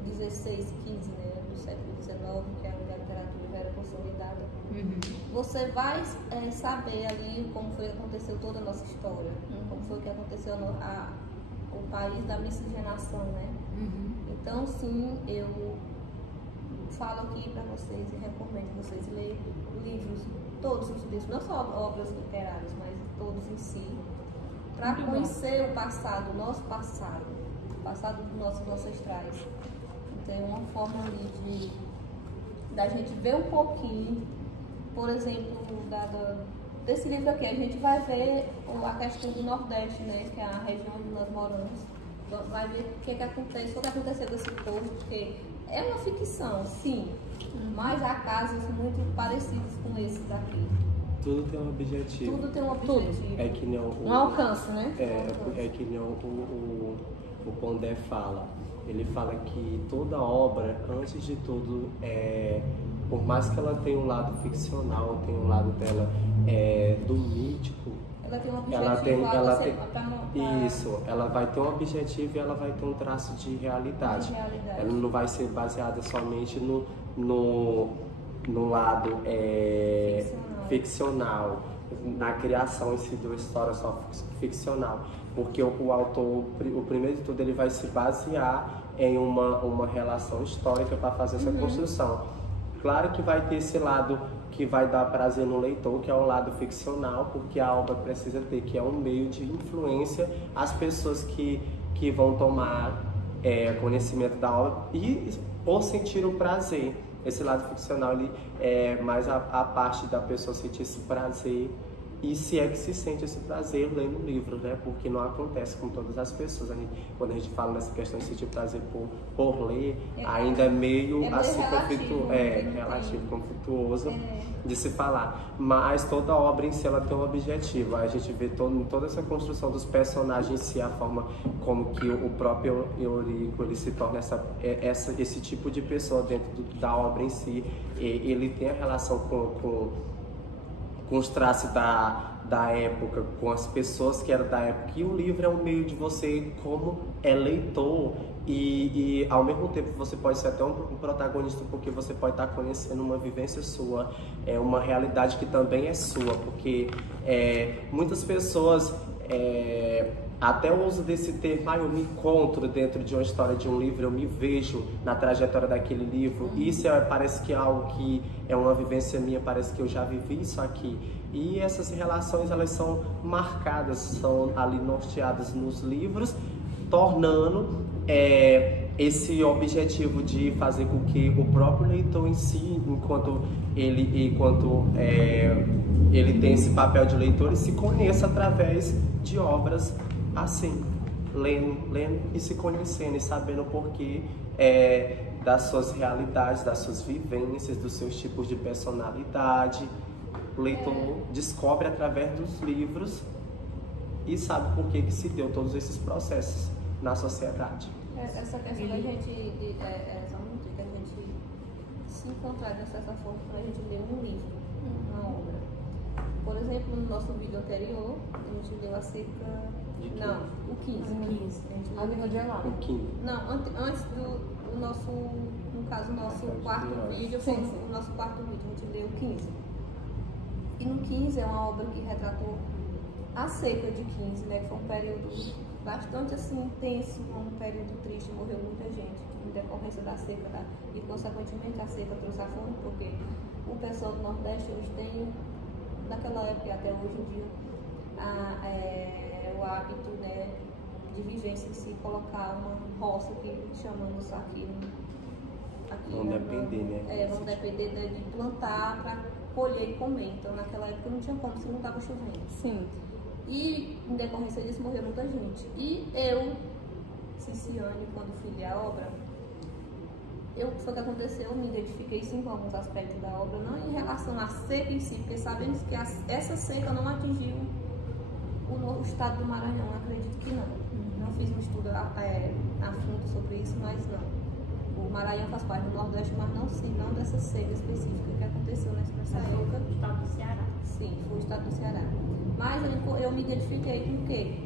XVI, XV, né, do século XIX, que é onde a literatura já era consolidada, você vai saber ali como foi que aconteceu toda a nossa história, como foi que aconteceu o país da miscigenação, né? Então, sim, eu falo aqui para vocês e recomendo vocês lerem livros, todos os livros, não só obras literárias, mas todos em si, para conhecer o passado, o nosso passado, o passado dos nossos ancestrais. Então, é uma forma ali da gente ver um pouquinho, por exemplo, desse livro aqui, a gente vai ver a questão do Nordeste, né, que é a região onde nós moramos. Vai ver o que acontece, o que aconteceu com esse povo, porque é uma ficção, sim, mas há casos muito parecidos com esses aqui. Tudo tem um objetivo. Tudo tem um objetivo. É que nem Um alcance, né? É que nem o Pondé fala. Ele fala que toda obra, antes de tudo, por mais que ela tenha um lado ficcional, tenha um lado dela do mítico, Ela tem um objetivo, ela vai ter um objetivo e ela vai ter um traço de realidade. Ela não vai ser baseada somente no lado ficcional, na criação em si de uma história só ficcional, porque o autor, o primeiro de tudo, ele vai se basear em uma relação histórica para fazer essa construção. Claro que vai ter esse lado que vai dar prazer no leitor, que é o lado ficcional, porque a obra precisa ter, que é um meio de influência às pessoas que vão tomar conhecimento da obra e ou sentir o prazer. Esse lado ficcional ele é mais a parte da pessoa sentir esse prazer, e se é que se sente esse prazer lendo o livro, né? Porque não acontece com todas as pessoas. Quando a gente fala nessa questão de sentir prazer por ler, ainda é meio assim relativo, conflituoso de se falar. Mas toda obra em si ela tem um objetivo. A gente vê toda essa construção dos personagens em si, a forma como que o próprio Eurico ele se torna esse tipo de pessoa dentro da obra em si. Ele tem a relação com os traços da época, com as pessoas que eram da época. E o livro é um meio de você, como leitor, e ao mesmo tempo você pode ser até um protagonista, porque você pode estar conhecendo uma vivência sua, uma realidade que também é sua, porque muitas pessoas até o uso desse termo, eu me encontro dentro de uma história de um livro, eu me vejo na trajetória daquele livro. Isso parece que é algo que é uma vivência minha, parece que eu já vivi isso aqui. E essas relações, elas são marcadas, são ali norteadas nos livros, tornando esse objetivo de fazer com que o próprio leitor em si, enquanto ele tem esse papel de leitor, ele se conheça através de obras assim, lendo e se conhecendo e sabendo o porquê das suas realidades, das suas vivências, dos seus tipos de personalidade. O leitor descobre através dos livros e sabe por que se deu todos esses processos na sociedade. Essa questão da gente, só um minuto, que a gente se encontrar de certa forma para a gente ler um livro, uma obra. Por exemplo, no nosso vídeo anterior, a gente leu a cerca... Não, o 15. A gente leu O 15. Não, antes do nosso, no caso, o nosso quarto vídeo, foi o nosso quarto vídeo, a gente leu o 15. E no 15 é uma obra que retratou a seca de 15, né? Que foi um período bastante assim intenso, um período triste, morreu muita gente em decorrência da seca, e consequentemente a seca trouxe a fome, porque o pessoal do Nordeste hoje tem, naquela época e até hoje em dia, o hábito, né, de vivência de se colocar uma roça, que chamamos aqui Não depender, né? Não depender de plantar para colher e comer. Então naquela época não tinha como, se não estava chovendo. Sim. E em decorrência disso morreu muita gente. E eu, Ciciane, quando fui ler a obra, o que foi que aconteceu? Eu me identifiquei sim com alguns aspectos da obra, não em relação à seca em si, porque sabemos que essa seca não atingiu o estado do Maranhão, acredito que não. Não fiz um estudo a fundo sobre isso, mas não. O Maranhão faz parte do Nordeste, mas não dessa seca específica que aconteceu nessa época. O estado do Ceará. Sim, foi o estado do Ceará. Mas eu me identifiquei com o quê?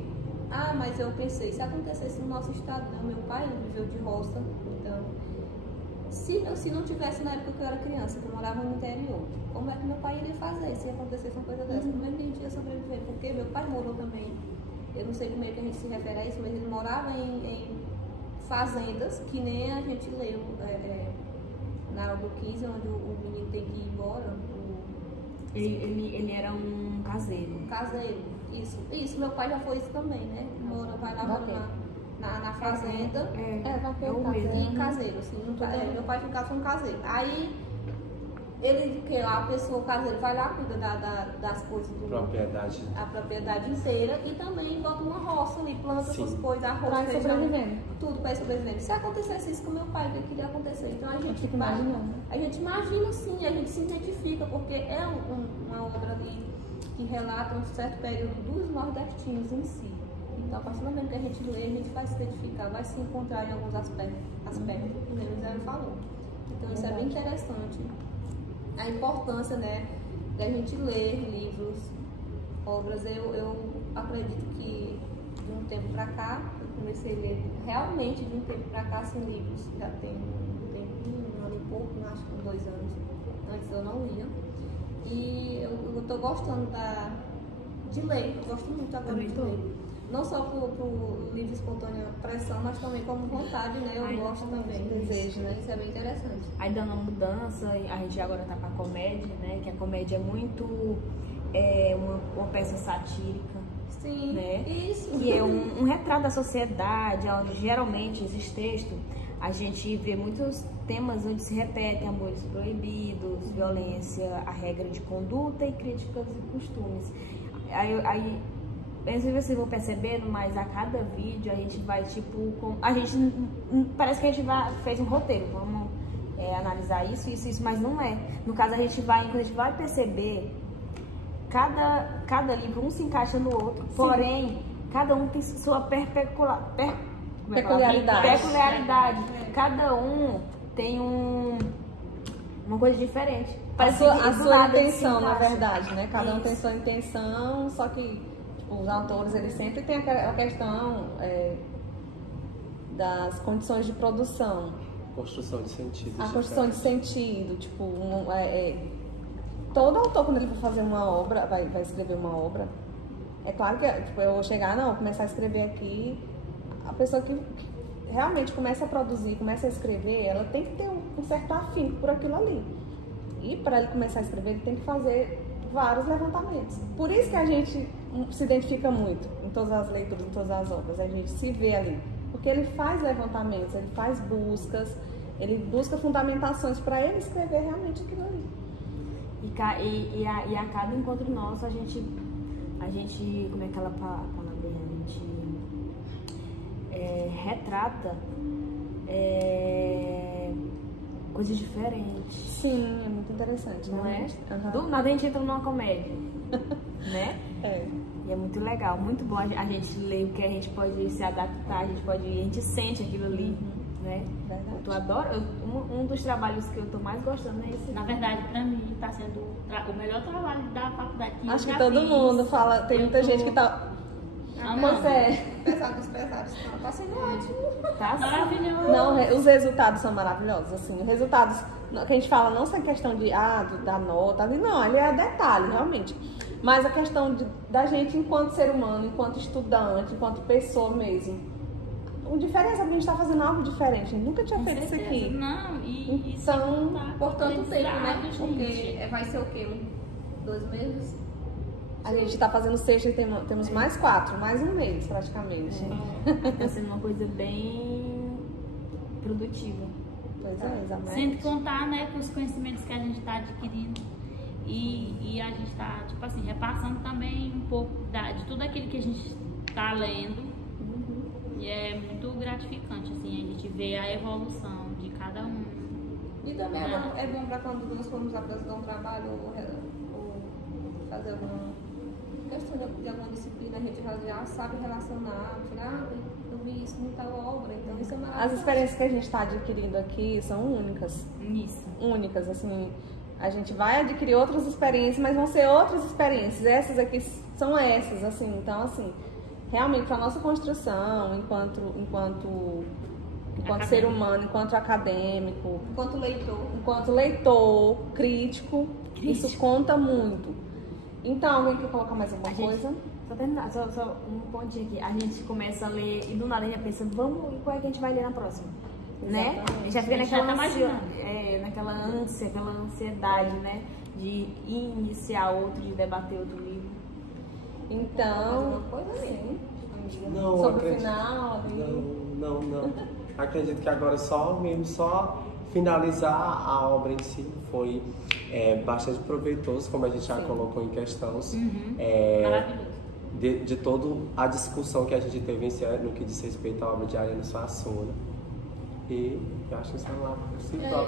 Mas eu pensei, se acontecesse no nosso estado, né? Meu pai viveu de roça, então, se não tivesse na época que eu era criança, que eu morava no interior, como é que meu pai iria fazer se acontecesse uma coisa dessa? Como é que a gente ia sobreviver? Porque meu pai morou também, eu não sei como é que a gente se refere a isso, mas ele morava em fazendas, que nem a gente leu na aula 15, onde o menino tem que ir embora. Ele era um caseiro. Caseiro, isso. Meu pai já foi isso também, né? Vai lá na fazenda. E caseiro, assim. Meu pai foi um caseiro. Aí, o caseiro vai lá, cuida das coisas a propriedade inteira, e também bota uma roça ali, planta essas coisas, arroz, feijão, tudo para sobreviver. Se acontecesse isso com meu pai, o que iria acontecer? Então a gente imagina sim, a gente se identifica, porque é uma obra ali que relata um certo período dos nordestinos em si. Então, a partir do momento que a gente lê, a gente vai se identificar, vai se encontrar em alguns aspectos que o Misael falou. Então, isso é bem interessante. A importância, né, da gente ler livros, obras. Eu acredito que de um tempo para cá, eu comecei a ler realmente de um tempo para cá, assim, livros. Já tem um tempinho, um ano e pouco, acho que 2 anos. Antes eu não lia. E eu estou gostando de ler, eu gosto muito agora de ler. Não só por livre espontânea pressão, mas também como vontade, né? Eu gosto também, desejo, né? Isso é bem interessante. Aí dando uma mudança, a gente agora tá com a comédia, né? Que a comédia é muito uma peça satírica. Sim, né? Isso. Que é um retrato da sociedade, onde geralmente esses textos a gente vê muitos temas onde se repetem amores proibidos, violência, a regra de conduta e críticas e costumes. Aí vocês vão percebendo, mas a cada vídeo a gente vai parece que a gente fez um roteiro, vamos analisar isso, mas não é. No caso, quando a gente vai perceber, cada livro, um se encaixa no outro, sim, porém, cada um tem sua peculiaridade. Cada um tem uma coisa diferente. A sua intenção, na verdade, né? Cada um tem sua intenção, só que os autores, eles sempre têm a questão das condições de produção. Construção de sentido. A construção de sentido, todo autor, quando ele for fazer uma obra, vai escrever uma obra, é claro que eu vou começar a escrever aqui, a pessoa que realmente começa a produzir, começa a escrever, ela tem que ter um certo afinco por aquilo ali. E para ele começar a escrever, ele tem que fazer vários levantamentos. Por isso que a gente se identifica muito em todas as leituras, em todas as obras, a gente se vê ali. Porque ele faz levantamentos, ele faz buscas, ele busca fundamentações para ele escrever realmente aquilo ali. E a cada encontro nosso, a gente como é aquela palavrinha, a gente retrata coisas diferentes. Sim, é muito interessante, não né? Do nada a gente entra numa comédia, né? E é muito legal, muito bom a gente ler o que a gente pode se adaptar, a gente sente aquilo ali, né? Verdade. Eu adoro, um dos trabalhos que eu tô mais gostando é esse. Na verdade, pra mim, tá sendo o melhor trabalho da faculdade. Acho que todo mundo fala, tem muita gente que tá... Pois é. Apesar dos pesares, tá sendo ótimo. Tá Maravilhoso. Não, os resultados são maravilhosos, assim, os resultados que a gente fala não só em questão de, da nota, não, ali é detalhe, realmente, mas a questão da gente enquanto ser humano, enquanto estudante, enquanto pessoa mesmo, o diferença é que a gente está fazendo algo diferente, a gente nunca tinha feito isso aqui. Não, e Então, Por tanto tempo, né? gente. Porque vai ser o quê? 2 meses? a gente está fazendo sexta e temos mais 4, mais um mês praticamente. Tá sendo uma coisa bem produtiva. Pois é, exatamente. Sem contar, né, com os conhecimentos que a gente está adquirindo. E a gente está, tipo assim, repassando também um pouco de tudo aquilo que a gente está lendo. E é muito gratificante, assim, a gente ver a evolução de cada um. E também é bom para quando nós formos apresentar um trabalho ou fazer alguma questão de alguma disciplina, a gente já sabe relacionar, eu vi isso em tal obra, então isso é maravilhoso. As experiências que a gente está adquirindo aqui são únicas. Isso. Únicas, assim, a gente vai adquirir outras experiências, mas vão ser outras experiências. Essas aqui são essas, assim, então, assim, realmente a nossa construção enquanto ser humano, enquanto acadêmico, enquanto leitor, crítico, isso conta muito. Então, alguém quer colocar mais alguma coisa? Só terminar, só um pontinho aqui. A gente começa a ler e do nada a gente pensa, vamos, e qual é que a gente vai ler na próxima? Né? A gente já fica naquela ânsia, aquela ansiedade, né? De iniciar outro, de debater outro livro. Então, Não, sobre o acredito. final. Não. Acredito que agora só finalizar a obra em si foi bastante proveitoso, como a gente já colocou em questões. Maravilhoso. De toda a discussão que a gente teve no que diz respeito à obra de Ariano Suassuna. E eu acho que isso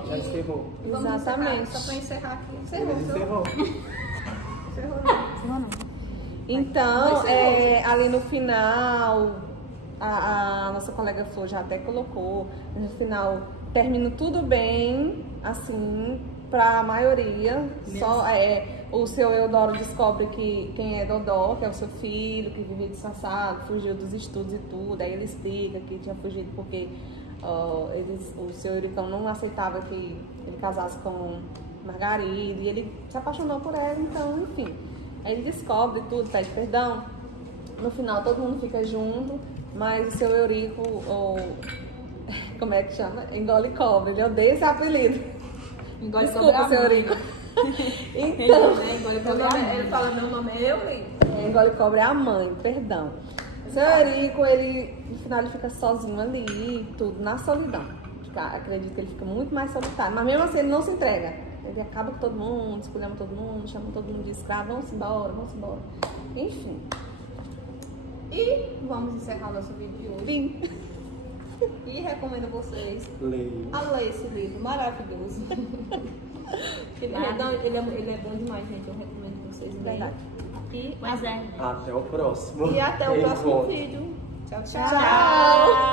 já encerrou. Exatamente. Só para encerrar aqui. Encerrou. Então, ali no final, a nossa colega Flor já até colocou, no final termina tudo bem, assim, para a maioria. Só o seu Eudoro descobre que quem é Dodó, que é o seu filho, que vivia disfarçado, fugiu dos estudos e tudo. Aí ele explica que tinha fugido porque o seu Euricão não aceitava que ele casasse com Margarida, e ele se apaixonou por ela, então, enfim. Aí ele descobre tudo, pede perdão. No final todo mundo fica junto, mas o seu Eurico, como é que chama? Engole cobra, ele odeia esse apelido. Engole Desculpa, seu Eurico. Então, Ele fala, meu nome é Eurico. Engole cobra é a mãe, perdão. Seu Eurico, no final ele fica sozinho ali, tudo na solidão. Acredito que ele fica muito mais solitário, mas mesmo assim ele não se entrega. Ele acaba com todo mundo, escolhendo todo mundo, chamando todo mundo de escravo, vamos embora. Enfim. E vamos encerrar o nosso vídeo de hoje. Fim. E recomendo a vocês Leio. a ler esse livro maravilhoso. Ele é bom demais, gente. Eu recomendo vocês lerem. Verdade. Pois é. Até o próximo. E até o próximo encontro. vídeo. Tchau. Tchau!